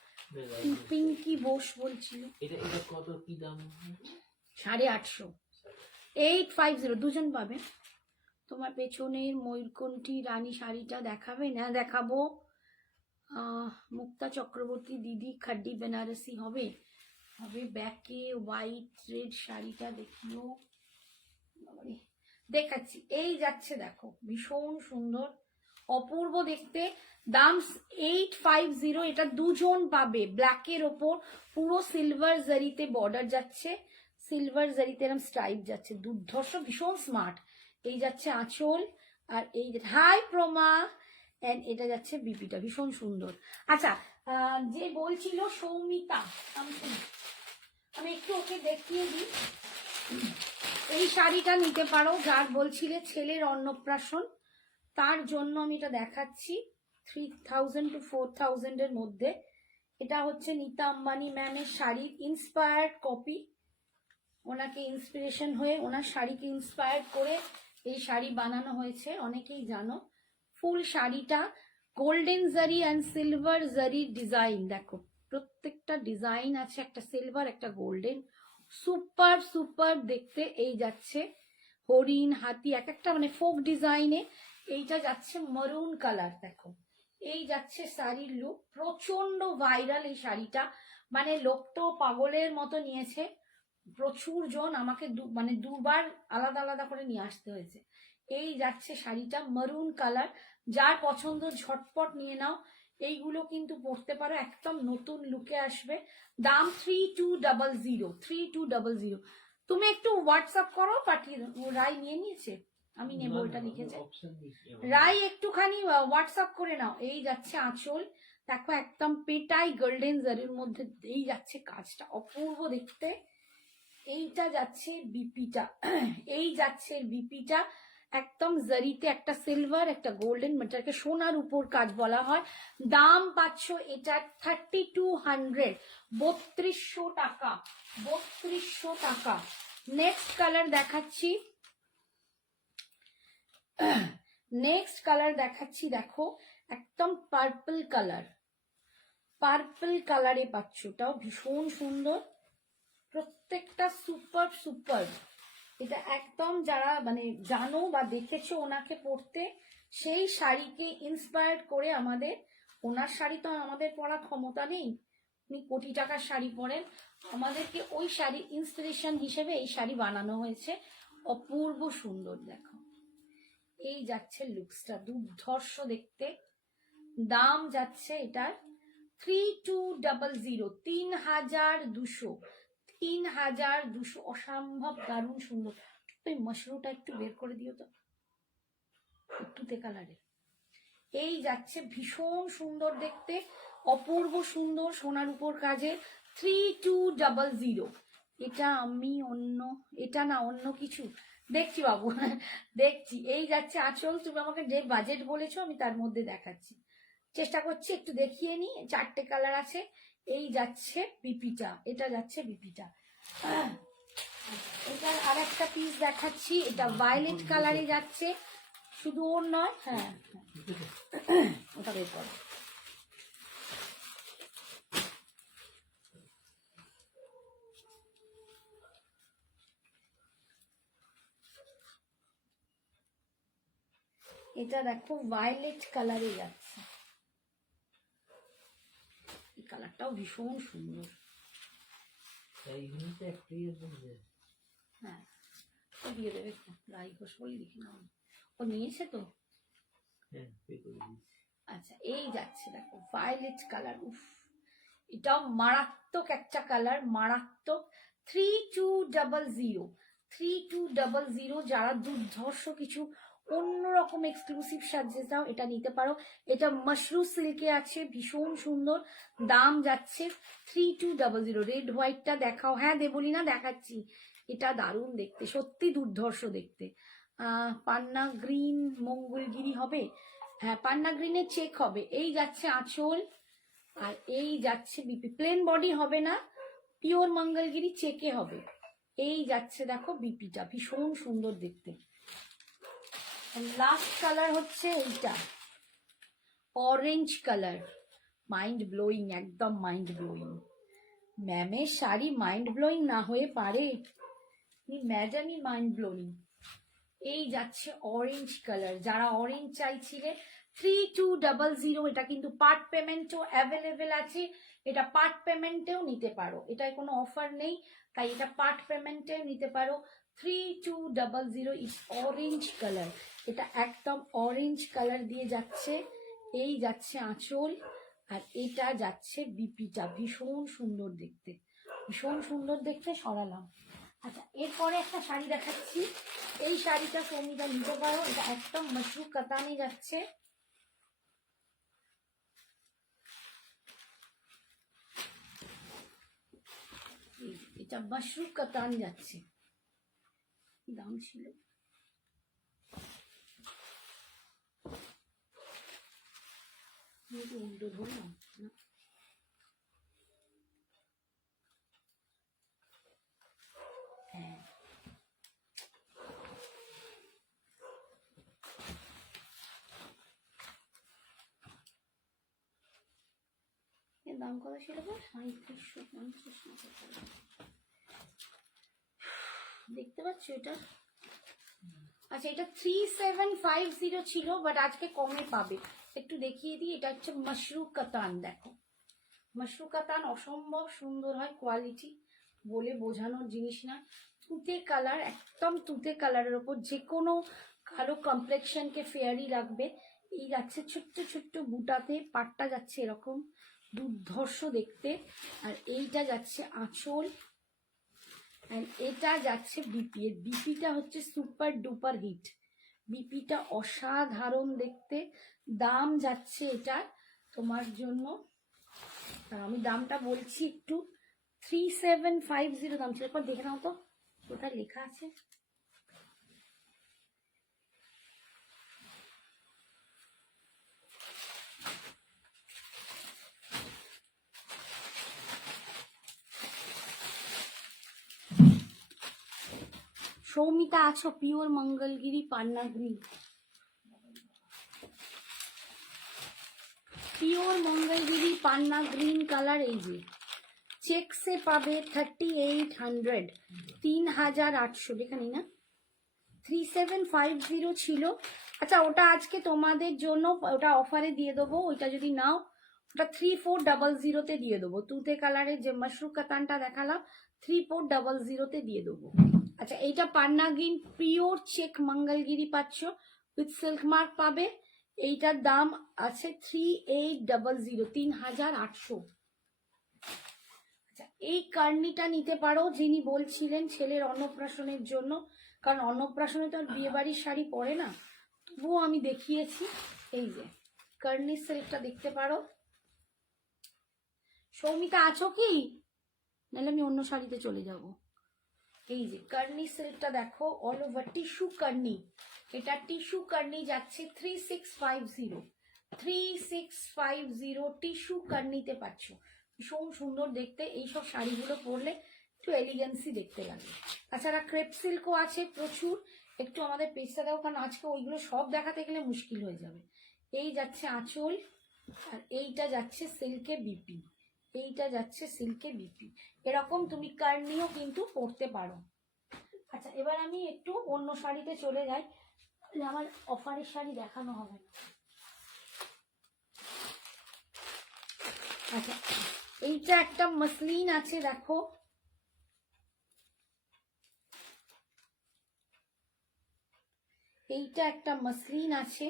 রাইঘোষ। পিঙ্কি বোস বলছিল। এটা কত কি দাম? 850। 850 দুজন পাবে। তোমার পেছনের ময়ূরকণ্ঠী রানী শাড়িটা দেখাবে না? দেখাবো। মুক্তা চক্রবর্তী দিদি খাড্ডি বেনারসি হবে হবে ব্যাকে হোয়াইট রেড শাড়িটা দেখিও। বাবারে, দেখাচ্ছি। এই যাচ্ছে দেখো, ভীষণ সুন্দর অপূর্ব দেখতে। দাম 850। এটা দুজন পাবে। ব্ল্যাকের ওপর পুরো সিলভার জারিতে বর্ডার যাচ্ছে, সিলভার জারিতে এরকম স্ট্রাইপ যাচ্ছে, দুর্ধর্ষ, ভীষণ স্মার্ট। এই যাচ্ছে আঁচল, আর এই হাই প্রমা, এন্ড এটা যাচ্ছে বিপিটা, ভীষণ সুন্দর। আচ্ছা, যে বলছিল সৌমিতা, আমি একটু ওকে দেখিয়ে দিই। এই শাড়িটা নিতে পারো, যার বলছিলে ছেলের অন্নপ্রাশন, তার জন্য আমি এটা দেখাচ্ছি। 3000 to 4000 এর মধ্যে। এটা হচ্ছে নীতা আম্বানি ম্যামের শাড়ির ইন্সপায়ার্ড কপি। ওনাকে ইন্সপিরেশন হয়ে ওনার শাড়িকে ইন্সপায়ার করে এই শাড়ি বানানো হয়েছে, অনেকেই জানো। ফুল শাড়িটা গোল্ডেন জারি অ্যান্ড সিলভার জারি ডিজাইন, দেখো প্রত্যেকটা ডিজাইন আছে, একটা সিলভার একটা গোল্ডেন, সুপার সুপার দেখতে। এই যাচ্ছে হরিণ, হাতি, এক একটা মানে ফোক ডিজাইনে। এইটা যাচ্ছে মারুন কালার, দেখো এই যাচ্ছে শাড়ির লুক। প্রচন্ড ভাইরাল এই শাড়িটা, মানে লোক তো পাগলের মতো নিয়েছে। প্রচুর জন, আমাকে মানে দুবার আলাদা আলাদা করে নিয়ে আসতে হয়েছে। এই যাচ্ছে শাড়িটা মারুন কালার, যার পছন্দ ঝটপট নিয়ে নাও। এইগুলো কিন্তু পরতে পারো, একদম নতুন লুকে আসবে। দাম 3200। তুমি একটু হোয়াটসঅ্যাপ করো, পাঠিয়ে দাও। রাই নিয়ে নিয়েছে, আমি নেব, ওটা লিখেছে রাই। একটুখানি হোয়াটসঅ্যাপ করে নাও। এই যাচ্ছে আঁচল, দেখো একদম পেটাই গোল্ডেন জারির মধ্যে। এই যাচ্ছে কাজটা অপূর্ব দেখতে। এইটা যাচ্ছে বিপিটা, এই যাচ্ছে বিপিটা একদম জারিতে, একটা সিলভার একটা গোল্ডেন, এটাকে সোনার উপর কাজ বলা হয়। দাম পাচ্ছ এটা 3200, 3200 টাকা, 3200 টাকা। নেক্সট কালার দেখাচ্ছি, নেক্সট কালার দেখাচ্ছি, দেখো একদম পার্পল কালার, পার্পল কালারে পাচ্ছ, এটাও ভীষণ সুন্দর, প্রত্যেকটা সুপার সুপার। এটা একদম যারা মানে জানো বা দেখেছো ওনাকে পরতে, সেই শাড়িকে ইন্সপায়ার্ড করে আমাদের, ওনার শাড়ি তো আমাদের পরার ক্ষমতা নেই, উনি কোটি টাকার শাড়ি পরেন, আমাদেরকে ওই শাড়ি ইন্সপিরেশন হিসেবে এই শাড়ি বানানো হয়েছে। অপূর্ব সুন্দর, দেখো এই যাচ্ছে লুকসটা, দুর্ধর্ষ দেখতে। দাম যাচ্ছে এটার 3200, 3200, 3200। অসম্ভব দারুণ সুন্দর। ওই মশরুটা একটু বের করে দিও তো, তুতে কালারে। এই যাচ্ছে ভীষণ সুন্দর দেখতে, অপূর্ব সুন্দর, সোনার উপর কাজে। 3200। এটা আমি অন্য, এটা না অন্য কিছু দেখছি বাবু, দেখছি। এই যাচ্ছে আঁচল, তুমি আমাকে যে বাজেট বলেছো আমি তার মধ্যে দেখাচ্ছি, চেষ্টা করছি একটু দেখিয়ে নি। 4টে কালার আছে। এই যাচ্ছে বিপিটা, এটা যাচ্ছে বিপিটা। এটার আর একটা পিস দেখাচ্ছি, এটা ভায়োলেট কালারে যাচ্ছে, শুধু ওর নয়। হ্যাঁ, ওটা বের করো। এটা দেখো ভায়োলেট কালারে যাচ্ছে, এই কালারটাও ভীষণ সুন্দর। হ্যাঁ, ও দিয়ে দেবে, রাই ঘোষ বলে লিখে নাও, ও নিয়েছে তো। আচ্ছা, এই যাচ্ছে দেখো ভায়োলেট কালার, উফ এটাও মারাত্মক একটা কালার, মারাত্মক। 3200, 3200। যারা দুর্ধর্ষ কিছু অন্যরকম এক্সক্লুসিভ সাজেস দাও, এটা নিতে পারো। এটা মাশরু সিল্কে আছে, ভীষণ সুন্দর, দাম যাচ্ছে 3200। রেড হোয়াইটটা দেখাও। হ্যাঁ দেবলীনা দেখাচ্ছি, এটা দারুণ দেখতে, সত্যি দুর্ধর্ষ দেখতে। পান্না গ্রিন মঙ্গলগিরি হবে, হ্যাঁ পান্না গ্রিনের চেক হবে। এই যাচ্ছে আঁচল, আর এই যাচ্ছে বিপি, প্লেন বডি হবে না, পিওর মঙ্গলগিরি চেকে হবে। এই যাচ্ছে দেখো বিপিটা, ভীষণ সুন্দর দেখতে। লাস্ট কালার হচ্ছে এইটা, অরেঞ্জ কালার, মাইন্ড ব্লোয়িং, একদম মাইন্ড ব্লোয়িং। ম্যামের শাড়ি মাইন্ড ব্লোয়িং না হয়ে পারে? ম্যাডামই মাইন্ড ব্লোয়িং। এই যাচ্ছে অরেঞ্জ কালার, যারা অরেঞ্জ চাইছিলে 3200। এটা কিন্তু পার্ট পেমেন্টও অ্যাভেলেবেল আছে, এটা পার্ট পেমেন্টেও নিতে পারো, এটায় কোনো অফার নেই, তাই এটা পার্ট পেমেন্টেও নিতে পারো। 3200 ইজ অরেঞ্জ কালার, এটা একদম অরেঞ্জ কালার দিয়ে যাচ্ছে। এই যাচ্ছে আঁচল, আর এটা যাচ্ছে বিপিটা, ভীষণ সুন্দর দেখতে, ভীষণ সুন্দর দেখতে। সরালাম। আচ্ছা এরপরে একটা শাড়ি দেখাচ্ছি, এই শাড়িটা সৌমিতা নিতে পারো, এটা একদম মাশরু কাতানে যাচ্ছে। এটা মাশরু কাতান যাচ্ছে, দাম ছিল উল্টো ধরলাম না, হ্যাঁ এর দাম কত ছিল? 3750। দেখতে পাচ্ছ এটা? আচ্ছা এটা 3750 ছিল, বাট আজকে কমে পাবে। একটু দেখিয়ে দিই, এটা হচ্ছে মাশরু কাতান। দেখো মাশরু কাতান অসম্ভব সুন্দর হয়, কোয়ালিটি বলে বোঝানোর জিনিস না। তুতে কালার, একদম তুতে কালারের ওপর যে কোনো কালো কমপ্লেক্সনকে ফেয়ারি লাগবে। এই যাচ্ছে ছোট্ট ছোট্ট বুটাতে, পাটটা যাচ্ছে এরকম দুর্ধর্ষ দেখতে, আর এইটা যাচ্ছে আঁচল, আর এটা যাচ্ছে বিপি। এর বিপিটা হচ্ছে সুপার ডুপার হিট, বিপিটা অসাধারণ দেখতে। দাম যাচ্ছে এটা তোমার জন্য, আর আমি দামটা বলছি একটু, 3750 দাম ছিল। এরপর দেখে নাও তো ওটা লেখা আছে। সৌমিতা আছো? পিওর মঙ্গলগিরি পান্না গ্রিন, পিওর মঙ্গলগিরি পান্না গ্রিন কালার। এই যে চেকসে পাবে 3800, 3800 লেখা নেই না, 3750 ছিল। আচ্ছা ওটা আজকে তোমাদের জন্য ওটা অফারে দিয়ে দেবো, ওইটা যদি নাও ওটা 3400-তে দিয়ে দেবো। তুতে কালারের যে মাশরু কাতানটা দেখালাম 3400-তে দিয়ে দেবো। আচ্ছা এইটা পান্না গ্রিন পিওর চেক মঙ্গলগিরি পাচ্ছ, উইথ সিল্ক মার্ক পাবে। এইটার দাম আছে 3800, 3800। আচ্ছা এই কার্নিটা নিতে পারো, যিনি বলছিলেন ছেলের অন্নপ্রাশনের জন্য, কারণ অন্নপ্রাশনে তো আর বিয়ে বাড়ির শাড়ি পরে না, তবুও আমি দেখিয়েছি। এই যে কার্নি সিল্কটা দেখতে পারো। সৌমিতা আছো কি? নাহলে আমি অন্য শাড়িতে চলে যাব। এই যে কার্নি সিল্কটা দেখো, অল ওভার টিস্যু কার্নি, এটা টিস্যু কার্নি যাচ্ছে 3650, 3650 টিস্যু কার্নিতে পাচ্ছ, ভীষণ সুন্দর দেখতে। এইসব শাড়িগুলো পরলে একটু এলিগেন্সি দেখতে লাগে। তাছাড়া ক্রেপ সিল্কও আছে প্রচুর, একটু আমাদের পেজটা দাও, কারণ আজকে ওইগুলো সব দেখাতে গেলে মুশকিল হয়ে যাবে। এই যাচ্ছে আঁচল, আর এইটা যাচ্ছে সিল্কে বিপি, এইটা যাচ্ছে সিল্কে বিপি। এরকম তুমি কার্নিও কিন্তু পরতে পারো। আচ্ছা এবার আমি একটু অন্য শাড়িতে চলে যাই, আমার অফারের শাড়ি দেখানো হবে না। আচ্ছা এইটা একটা মসলিন আছে দেখো, এইটা একটা মসলিন আছে,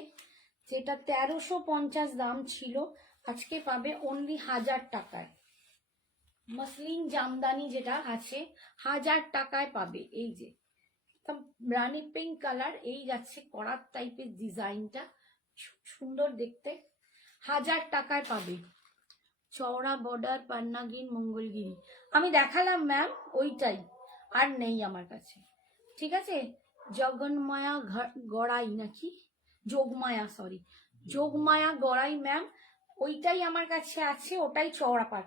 যেটা 1350 দাম ছিল, আজকে পাবে অনলি 1000 টাকায়। মসলিন জামদানি যেটা আছে 1000 টাকায় পাবে। এই যে একদম রানি পিঙ্ক কালার, এই যাচ্ছে করাত টাইপের ডিজাইনটা, সুন্দর দেখতে। 1000 টাকায় পাবে। চওড়া বর্ডার, পান্নাগিন, মঙ্গলগিরি আমি দেখালাম ম্যাম, ওইটাই আর নেই আমার কাছে। ঠিক আছে, জগন্মায়া গড়াই নাকি যোগমায়া, সরি যোগমায়া গড়াই ম্যাম, ওইটাই আমার কাছে আছে, ওটাই চওড়া পার।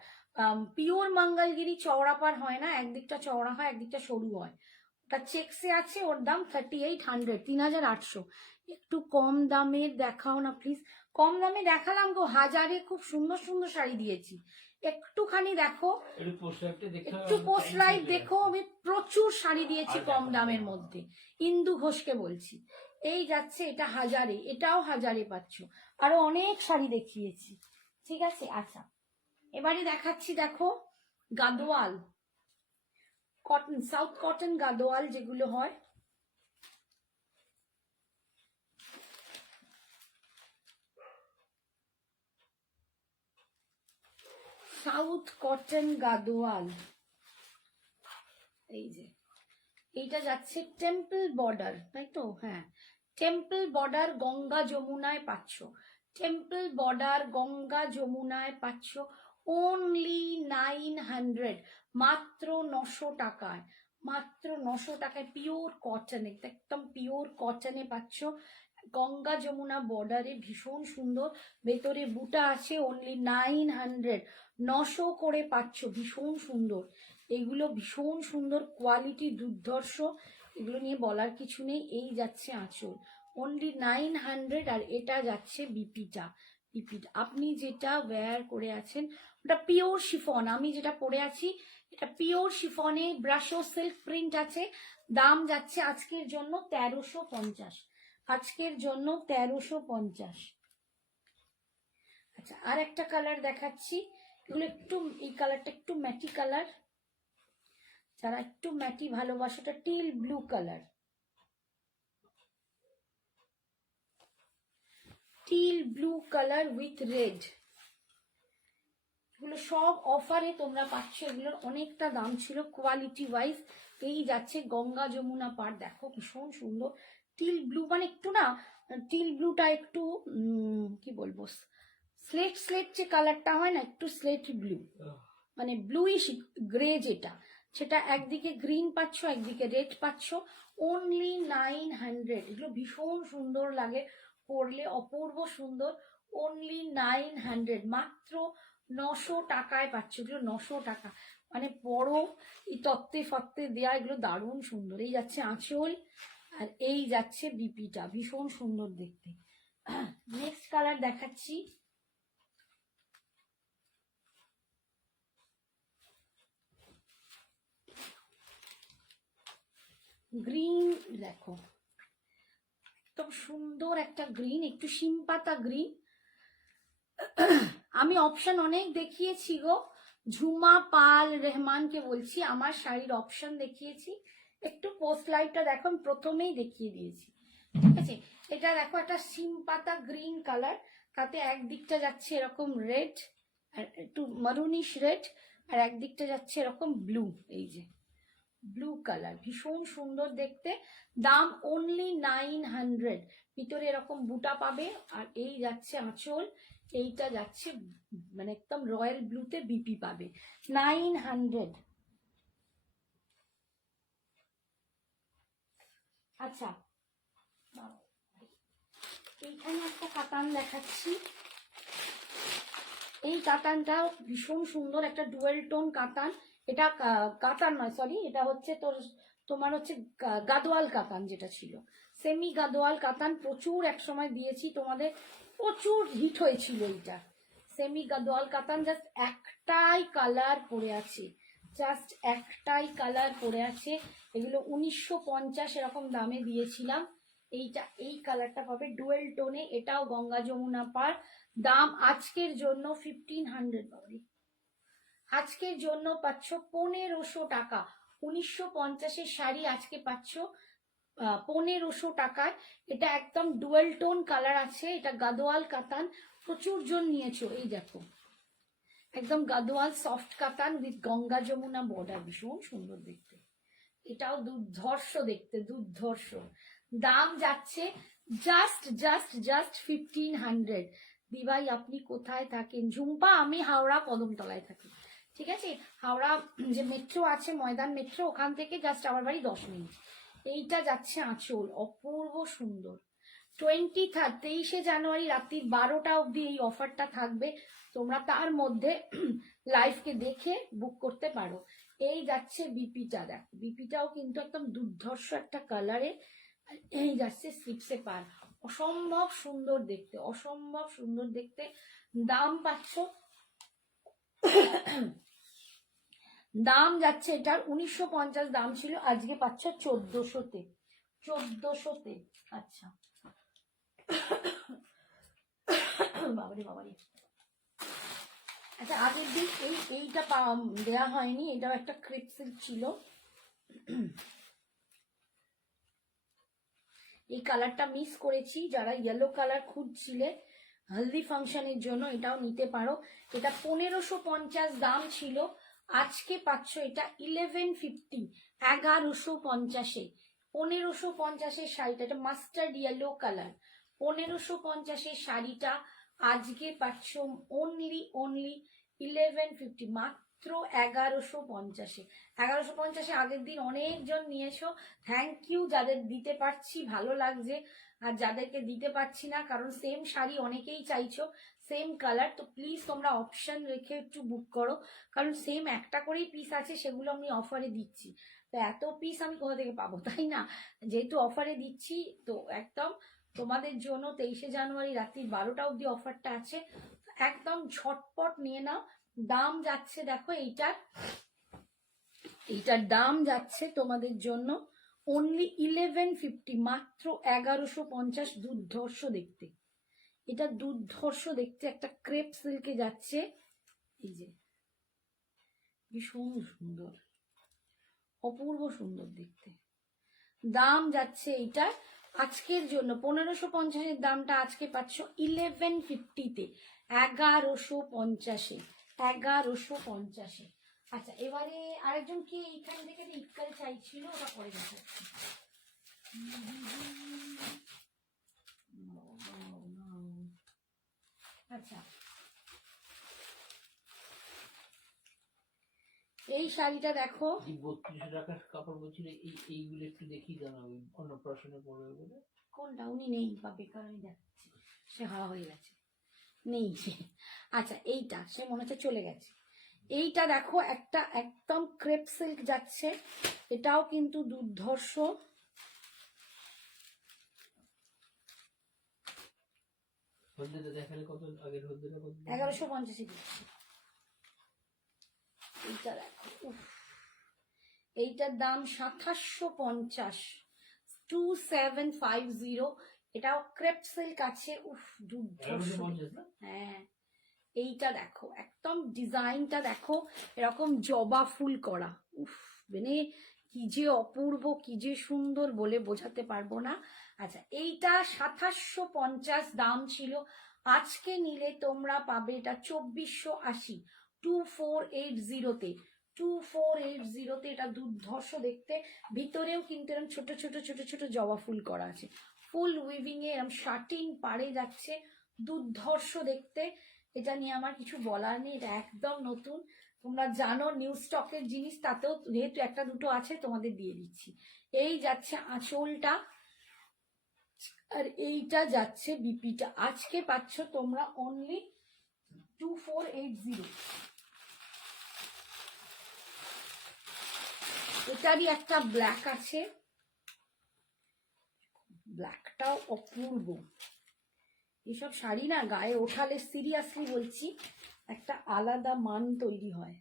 পিওর মঙ্গলগিরি চওড়া পার হয় না, একদিকটা চওড়া হয় একদিকটা সরু হয়, ওটা চেকসে আছে, ওর দাম 3800, 3800। একটু কম দামের দেখাও না প্লিজ। কম দামে দেখালাম গো, 1000-এ খুব সুন্দর সুন্দর শাড়ি দিয়েছি, একটুখানি দেখো, একটু পোস্ট লাইভ দেখো, আমি প্রচুর শাড়ি দিয়েছি কম দামের মধ্যে, ইন্দু ঘোষকে বলছি। এই যাচ্ছে এটা 1000-এ, এটাও 1000-এ পাচ্ছ, আরো অনেক শাড়ি দেখিয়েছি। ঠিক আছে, আচ্ছা এবারে দেখাচ্ছি, দেখো Gadwal cotton, south cotton Gadwal যেগুলো হয়, সাউথ কটন গাদোয়াল, এই যে এইটা যাচ্ছে টেম্পল বর্ডার, তাই তো, হ্যাঁ টেম্পল বর্ডার গঙ্গা যমুনায় পাচ্ছ, টেম্পল বর্ডার গঙ্গা যমুনায় পাচ্ছ অনলি 900, মাত্র 900 টাকায়, মাত্র 900 টাকায়, পিওর কটন, একদম পিওর কটনে পাচ্ছ, গঙ্গা যমুনা বর্ডারে, ভীষণ সুন্দর, ভেতরে বুটা আছে, অনলি 900, 900 করে পাচ্ছ, ভীষণ সুন্দর, এগুলো ভীষণ সুন্দর, কোয়ালিটি দুর্ধর্ষ, এগুলো নিয়ে বলার কিছু নেই। এই যাচ্ছে আঁচল, অনলি 900, আর এটা যাচ্ছে বিপিটা, বিপিটা আপনি যেটা ওয়্যার করে আছেন ওটা পিওর শিফন, আমি যেটা পরে আছি এটা পিওর শিফনে, ব্রাশো সিল্ক প্রিন্ট আছে, দাম যাচ্ছে আজকের জন্য 1350, আজকের জন্য 1350। আচ্ছা আর একটা কালার দেখাচ্ছি, এগুলো একটু, এই কালারটা একটু ম্যাটি কালার, যারা একটু ম্যাটি ভালোবাসাটা, teal blue colour, teal blue colour with red, এগুলো সব অফারে তোমরা পাচ্ছ, এগুলোর অনেকটা দাম ছিল কোয়ালিটি ওয়াইজ। এই যাচ্ছে গঙ্গা যমুনা পাড়, দেখো ভীষণ সুন্দর, টিল ব্লু, মানে একটু না, টিল ব্লুটা একটু কি বলবো, স্লেট স্লেট যে কালারটা হয় না, একটু স্লেট ব্লু, মানে ব্লুইশ গ্রে যেটা, সেটা একদিকে গ্রিন পাচ্ছ একদিকে রেড পাচ্ছ, অনলি 900, এগুলো ভীষণ সুন্দর লাগে পরলে, অপূর্ব সুন্দর, অনলি 900, মাত্র 900 টাকায় পাচ্ছ, এগুলো 900 টাকা, মানে বড় এই তত্ত্বে ফত্তে দেয়া, এগুলো দারুণ সুন্দর। এই যাচ্ছে আঁচল, আর এই যাচ্ছে বিপিটা, ভীষণ সুন্দর দেখতে। নেক্সট কালার দেখাচ্ছি, গ্রিন, দেখো একদম সুন্দর একটা গ্রিন, একটু শিমপাতা গ্রিন, আমি অপশন অনেক দেখিয়েছি গো, ঝুমা পাল রেহমানকে বলছি, আমার শাড়ির অপশন দেখিয়েছি, একটু পোস্ট লাইভটা দেখো, আমি প্রথমেই দেখিয়ে দিয়েছি। ঠিক আছে, এটা দেখো একটা শিমপাতা গ্রিন কালার, তাতে একদিকটা যাচ্ছে এরকম রেড, আর একটু মারুনিশ রেড, আর একদিকটা যাচ্ছে এরকম ব্লু, এই যে ব্লু কালার, ভীষণ সুন্দর দেখতে, দাম অনলি 900, ভিতরে এরকম বুটা পাবে, আর এই যাচ্ছে আঁচল, এইটা যাচ্ছে মানে একদম রয়্যাল ব্লুতে বিপি পাবে, 900। আচ্ছা এইখানে একটা কাতান দেখাচ্ছি, এই কাতানটা ভীষণ সুন্দর, একটা ডুয়েল টোন কাতান, এটা কাতান নয় সরি, এটা হচ্ছে তোমার হচ্ছে গাদোয়াল কাতান, যেটা ছিল সেমি গাদোয়াল কাতান, প্রচুর এক সময় দিয়েছি তোমাদের, প্রচুর হিট হয়েছিল এইটা, সেমি গাদোয়াল কাতান, জাস্ট একটাই কালার পড়ে আছে, জাস্ট একটাই কালার পড়ে আছে, এগুলো 1950 এরকম দামে দিয়েছিলাম, এইটা এই কালারটা পাবে ডুয়েল টোনে, এটাও গঙ্গা যমুনা পার, দাম আজকের জন্য 1500, আজকের জন্য পাচ্ছ 1500 টাকা, 1950-এর শাড়ি আজকে পাচ্ছ 1500 টাকায়, এটা একদম ডুয়েল টোন কালার আছে, এটা গাদোয়াল কাতান, প্রচুর জন নিয়েছো, এই দেখো একদম গাদোয়াল সফট কাতান উইথ গঙ্গা যমুনা বর্ডার, ভীষণ সুন্দর দেখতে, এটাও দুর্ধর্ষ দেখতে, দুর্ধর্ষ। দাম যাচ্ছে জাস্ট 1500। দিভাই আপনি কোথায় থাকেন? ঝুম্পা, আমি হাওড়া কদমতলায় থাকি, ঠিক আছে? হাওড়া যে মেট্রো আছে, ময়দান মেট্রো, ওখান থেকে জাস্ট আমার বাড়ি 10 মিনিট। এইটা যাচ্ছে আঁচল, অপূর্ব সুন্দর। 23 জানুয়ারি রাত্রি 12টা অবধি এই অফারটা থাকবে, তোমরা তার মধ্যে লাইভকে দেখে বুক করতে পারো। এই যাচ্ছে বিপিটা, দেখো বিপিটাও কিন্তু একদম দুর্ধর্ষ একটা কালারে। এই যাচ্ছে স্লিপসে পার, অসম্ভব সুন্দর দেখতে, অসম্ভব সুন্দর দেখতে। দাম পাচ্ছ, দাম যাচ্ছে এটার 1950 দাম ছিল, আজকে পাচ্ছ 1400-তে, 1400-তে। আচ্ছা বাবারে বাবারে। আচ্ছা আগের দিন এইটা দেওয়া হয়নি, এটাও একটা ক্রিপ সিল্ক ছিল। এই কালারটা মিস করেছি, যারা ইয়েলো কালার খুঁজছিলে হলদি ফাংশনের জন্য এটাও নিতে পারো। এটা 1550 দাম ছিল, আজকে পাচ্ছ এটা 1150, 1150-এ। 1550-এর শাড়িটা, এটা মাস্টার্ড ইয়েলো কালার, 1550-এর শাড়িটা আজকে পাচ্ছ অনলি 1150, মাত্র 1150-এ। 1150-এ আগের দিন অনেকজন নিয়েছো, থ্যাংক ইউ। যাদের দিতে পারছি ভালো লাগছে, আর যাদেরকে দিতে পারছি না, কারণ সেম শাড়ি অনেকেই চাইছো, সেম কালার, তো প্লিজ তোমরা অপশন রেখে একটু বুক করো, কারণ সেম একটা করেই পিস আছে, সেগুলো আমি অফারে দিচ্ছি। তো এত পিস আমি কোথা থেকে পাবো, তাই না? যেহেতু অফারে দিচ্ছি, তো একদম তোমাদের জন্য 23 জানুয়ারি রাত্রি 12টা অবধি অফারটা আছে, একদম ঝটপট নিয়ে নাও। দাম যাচ্ছে দেখো এইটার দাম যাচ্ছে তোমাদের জন্য অনলি 1150, মাত্র 1150। দুর্ধর্ষ দেখতে, এটা দুর্ধর্ষ দেখতে, একটা ক্রেপ সিল্কে যাচ্ছে, এই যে ভীষণ সুন্দর, অপূর্ব সুন্দর দেখতে। দাম যাচ্ছে এইটা আজকের জন্য 1550-এর দামটা আজকে পাচ্ছ 1150-তে, 1150-এ, 1150-এ। আচ্ছা এবারে আরেকজন কি এইখান থেকে ইটকাল চাইছিল, ওটা পরে দেখাচ্ছি। আচ্ছা এই শাড়িটা দেখো, 3200 টাকার কাপড় বলছিল, এইগুলো একটু দেখিয়ে দাও না, ওই অন্নপ্রাশনে পড়বে বলে। কোনটা? উনি নেই বা বেকার, আমি দেখাচ্ছি, সে হাওয়া হয়ে গেছে, নেই সে। আচ্ছা এইটা সে মনে হচ্ছে চলে গেছে। এইটা দেখো একটা একদম ক্রেপ সিল্ক যাচ্ছে, এটাও কিন্তু দুর্ধর্ষ। হলদেটা দেখালে কত, আগের হলদেটা কত? 1150 দিচ্ছি। এইটা দেখো, উফ, এইটার দাম 2750, 2750। এটাও ক্রেপ সিল্ক আছে, উফ দুর্ধর্ষ। 1150 না? হ্যাঁ এইটা দেখো, একদম ডিজাইনটা দেখো, এরকম জবা ফুল করা, উফ মানে কি যে অপূর্ব, কি যে সুন্দর, বলে বোঝাতে পারবো না। আচ্ছা এইটা 2750 দাম ছিল, আজকে নিলে তোমরা পাবে এটা 2480, 2480-তে, 2480-তে। এটা দুর্ধর্ষ দেখতে, ভিতরেও কিন্তু এরকম ছোট ছোট ছোট ছোট জবা ফুল করা আছে, ফুল উইভিং এ এরকম শার্টিং পাড়ে যাচ্ছে, দুর্ধর্ষ দেখতে। এটা নিয়ে আমার কিছু বলার নেই, এটা একদম নতুন, তোমরা জানো নিউ স্টকের জিনিস, তাতেও যেহেতু একটা দুটো আছে তোমাদের দিয়ে দিচ্ছি। এই যাচ্ছে আঁচলটা, আর এইটা যাচ্ছে বিপিটা, আজকে পাচ্ছ তোমরা অনলি 2480। এটারই একটা ব্ল্যাক আছে, ব্ল্যাকটাও অপূর্ব। এসব শাড়ি না গায়ে ওঠালে সিরিয়াসলি বলছি একটা আলাদা মান তৈরি হয়।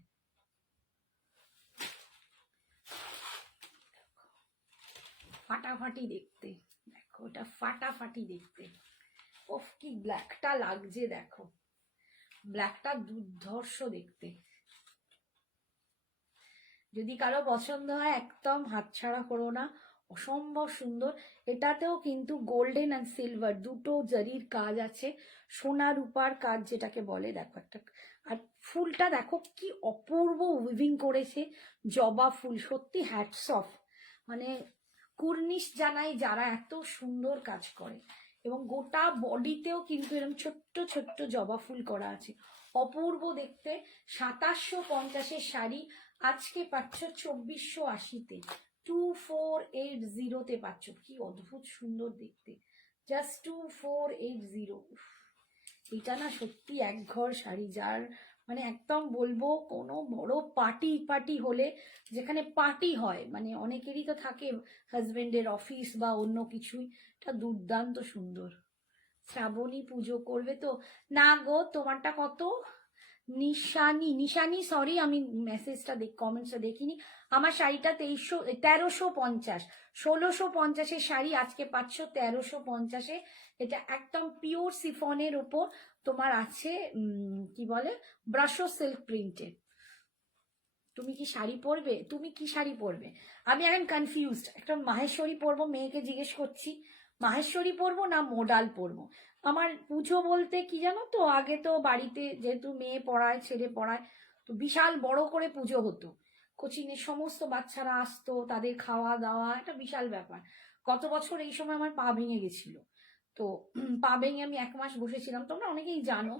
ফাটাফাটি দেখতে, দেখো এটা ফাটাফাটি দেখতে, ওফ কি ব্ল্যাকটা লাগছে, দেখো ব্ল্যাকটা দুর্ধর্ষ দেখতে। যদি কারো পছন্দ হয় একদম হাতছাড়া করো না, অসম্ভব সুন্দর। এটাতেও কিন্তু গোল্ডেন অ্যান্ড সিলভার দুটো জারির কাজ আছে, সোনা রূপার কাজ যেটাকে বলে, দেখো একটা। আর ফুলটা দেখো কি অপূর্ব উইভিং করেছে, জবা ফুল, সত্যি হ্যাটস অফ। মানে কুর্নিশ জানাই যারা এত সুন্দর কাজ করে, এবং গোটা বডিতেও কিন্তু এরকম ছোট্ট ছোট্ট জবা ফুল করা আছে, অপূর্ব দেখতে। 2750 শাড়ি আজকে পাচ্ছ 2480-তে, 2480-তে পাচ্ছ। কি অদ্ভুত সুন্দর দেখতে, জাস্ট 2480। এটা না সত্যি এক ঘর শাড়ি, যার মানে একদম বলবো কোনো বড় পার্টি হলে, যেখানে পার্টি হয়, মানে অনেকেরই তো থাকে হাজবেন্ডের অফিস বা অন্য কিছুই, এটা দুর্দান্ত সুন্দর। শ্রাবণী পুজো করবে তো? না গো, তোমারটা কত? নিশানি সরি, আমি মেসেজটা কমেন্টসটা দেখিনি। আমার শাড়িটা 1350, 1650-এর শাড়ি আজকে পাচ্ছ 1350-এ। এটা একদম পিওর সিফনের উপর তোমার আছে কি বলে ব্রাশো সিল্ক প্রিন্টেড। তুমি কি শাড়ি পরবে? তুমি কি শাড়ি পরবে? আমি এখন কনফিউজড, একটা মাহেশ্বরী পরবো, মেয়েকে জিজ্ঞেস করছি মাহেশ্বরী পরবো না মোডাল পরবো। আমার পুজো বলতে কি জানো তো, আগে তো বাড়িতে যেহেতু মেয়ে পড়ায়, ছেলে পড়ায়, তো বিশাল বড় করে পুজো হতো, কোচিনের সমস্ত বাচ্চারা আসতো, তাদের খাওয়া দাওয়া একটা বিশাল ব্যাপার। গত বছর এই সময় আমার পা ভেঙে গেছিল, তো পা ভেঙে আমি 1 মাস বসেছিলাম, তোমরা অনেকেই জানো।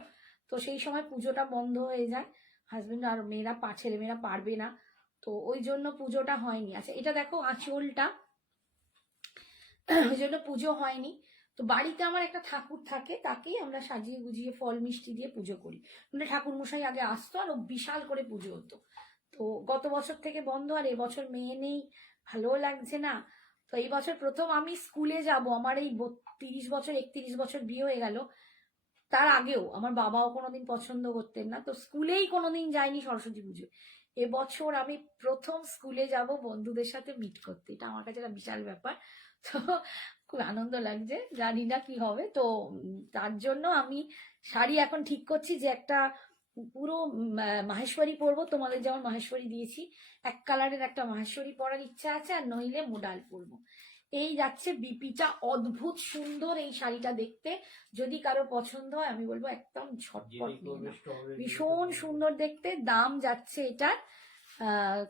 তো সেই সময় পুজোটা বন্ধ হয়ে যায়, হাজবেন্ড আর মেয়েরা ছেলেমেয়েরা পারবে না, তো ওই জন্য পুজোটা হয়নি। আচ্ছা এটা দেখো আঁচলটা, ওই জন্য পুজো হয়নি। তো বাড়িতে আমার একটা ঠাকুর থাকে, তাকেই আমরা সাজিয়ে গুজিয়ে ফল মিষ্টি দিয়ে পুজো করি। মানে ঠাকুর মশাই আগে আসতো আর ও বিশাল করে পুজো হতো। তো গত বছর থেকে বন্ধ, আর এবছর মেয়ে নেই, ভালোও লাগছে না। তো এই বছর প্রথম আমি স্কুলে যাব, আমার এই 30 বছর 31 বছর বিয়ে হয়ে গেল, তার আগেও আমার বাবাও কোনোদিন পছন্দ করতেন না, তো স্কুলেই কোনোদিন যায়নি সরস্বতী পুজো। এবছর আমি প্রথম স্কুলে যাব বন্ধুদের সাথে মিট করতে, এটা আমার কাছে একটা বিশাল ব্যাপার। তো খুব আনন্দ লাগছে, জানি না কি হবে। তো তার জন্য আমি শাড়ি এখন ঠিক করছি যে একটা পুরো মাহেশ্বরী পরবো, তোমাদের যেমন মাহেশ্বরী দিয়েছি, এক কালারের একটা মাহেশ্বরী পরার ইচ্ছা আছে, আর নইলে মোডাল পরবো। এই যাচ্ছে বিপিটা, অদ্ভুত সুন্দর এই শাড়িটা দেখতে, যদি কারো পছন্দ হয় আমি বলবো একদম ঝটপট নিয়ে নাও, ভীষণ সুন্দর দেখতে। দাম যাচ্ছে এটার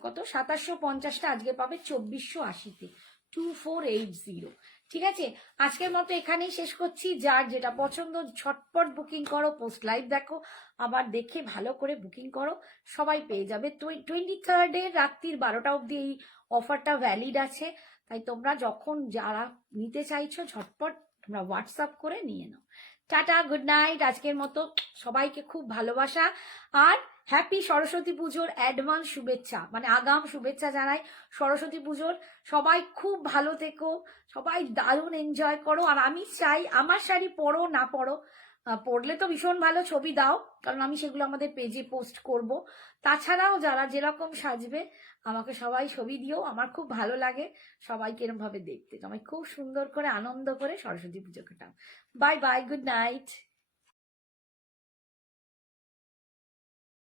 কত, 2750টা আজকে পাবে 2480-তে, 2480। ঠিক আছে, আজকের মতো এখানেই শেষ করছি। যার যেটা পছন্দ ঝটপট বুকিং করো, পোস্ট লাইভ দেখো, আবার দেখে ভালো করে বুকিং করো, সবাই পেয়ে যাবে। 23rd রাত্রির 12টা অবধি এই অফারটা ভ্যালিড আছে, তাই তোমরা যখন যারা নিতে চাইছো ঝটপট তোমরা হোয়াটসঅ্যাপ করে নিয়ে নাও। Tata, good night. আজকের মতো সবাইকে খুব ভালোবাসা, আর হ্যাপি সরস্বতী পুজোর অ্যাডভান্স শুভেচ্ছা, মানে আগাম শুভেচ্ছা জানাই সরস্বতী পুজোর। সবাই খুব ভালো থেকো, সবাই দারুণ এনজয় করো। আর আমি চাই আমার শাড়ি পরো না পরো, পরলে তো ভীষণ ভালো, ছবি দাও, কারণ আমি সেগুলো আমাদের পেজে পোস্ট করব। তাছাড়াও যারা যেরকম সাজবে আমাকে সবাই ছবি দিও, আমার খুব ভালো লাগে সবাইকে এরকম ভাবে দেখতে। সবাই খুব সুন্দর করে আনন্দ করে সরস্বতী পুজো কাটাও। Bye bye, good night.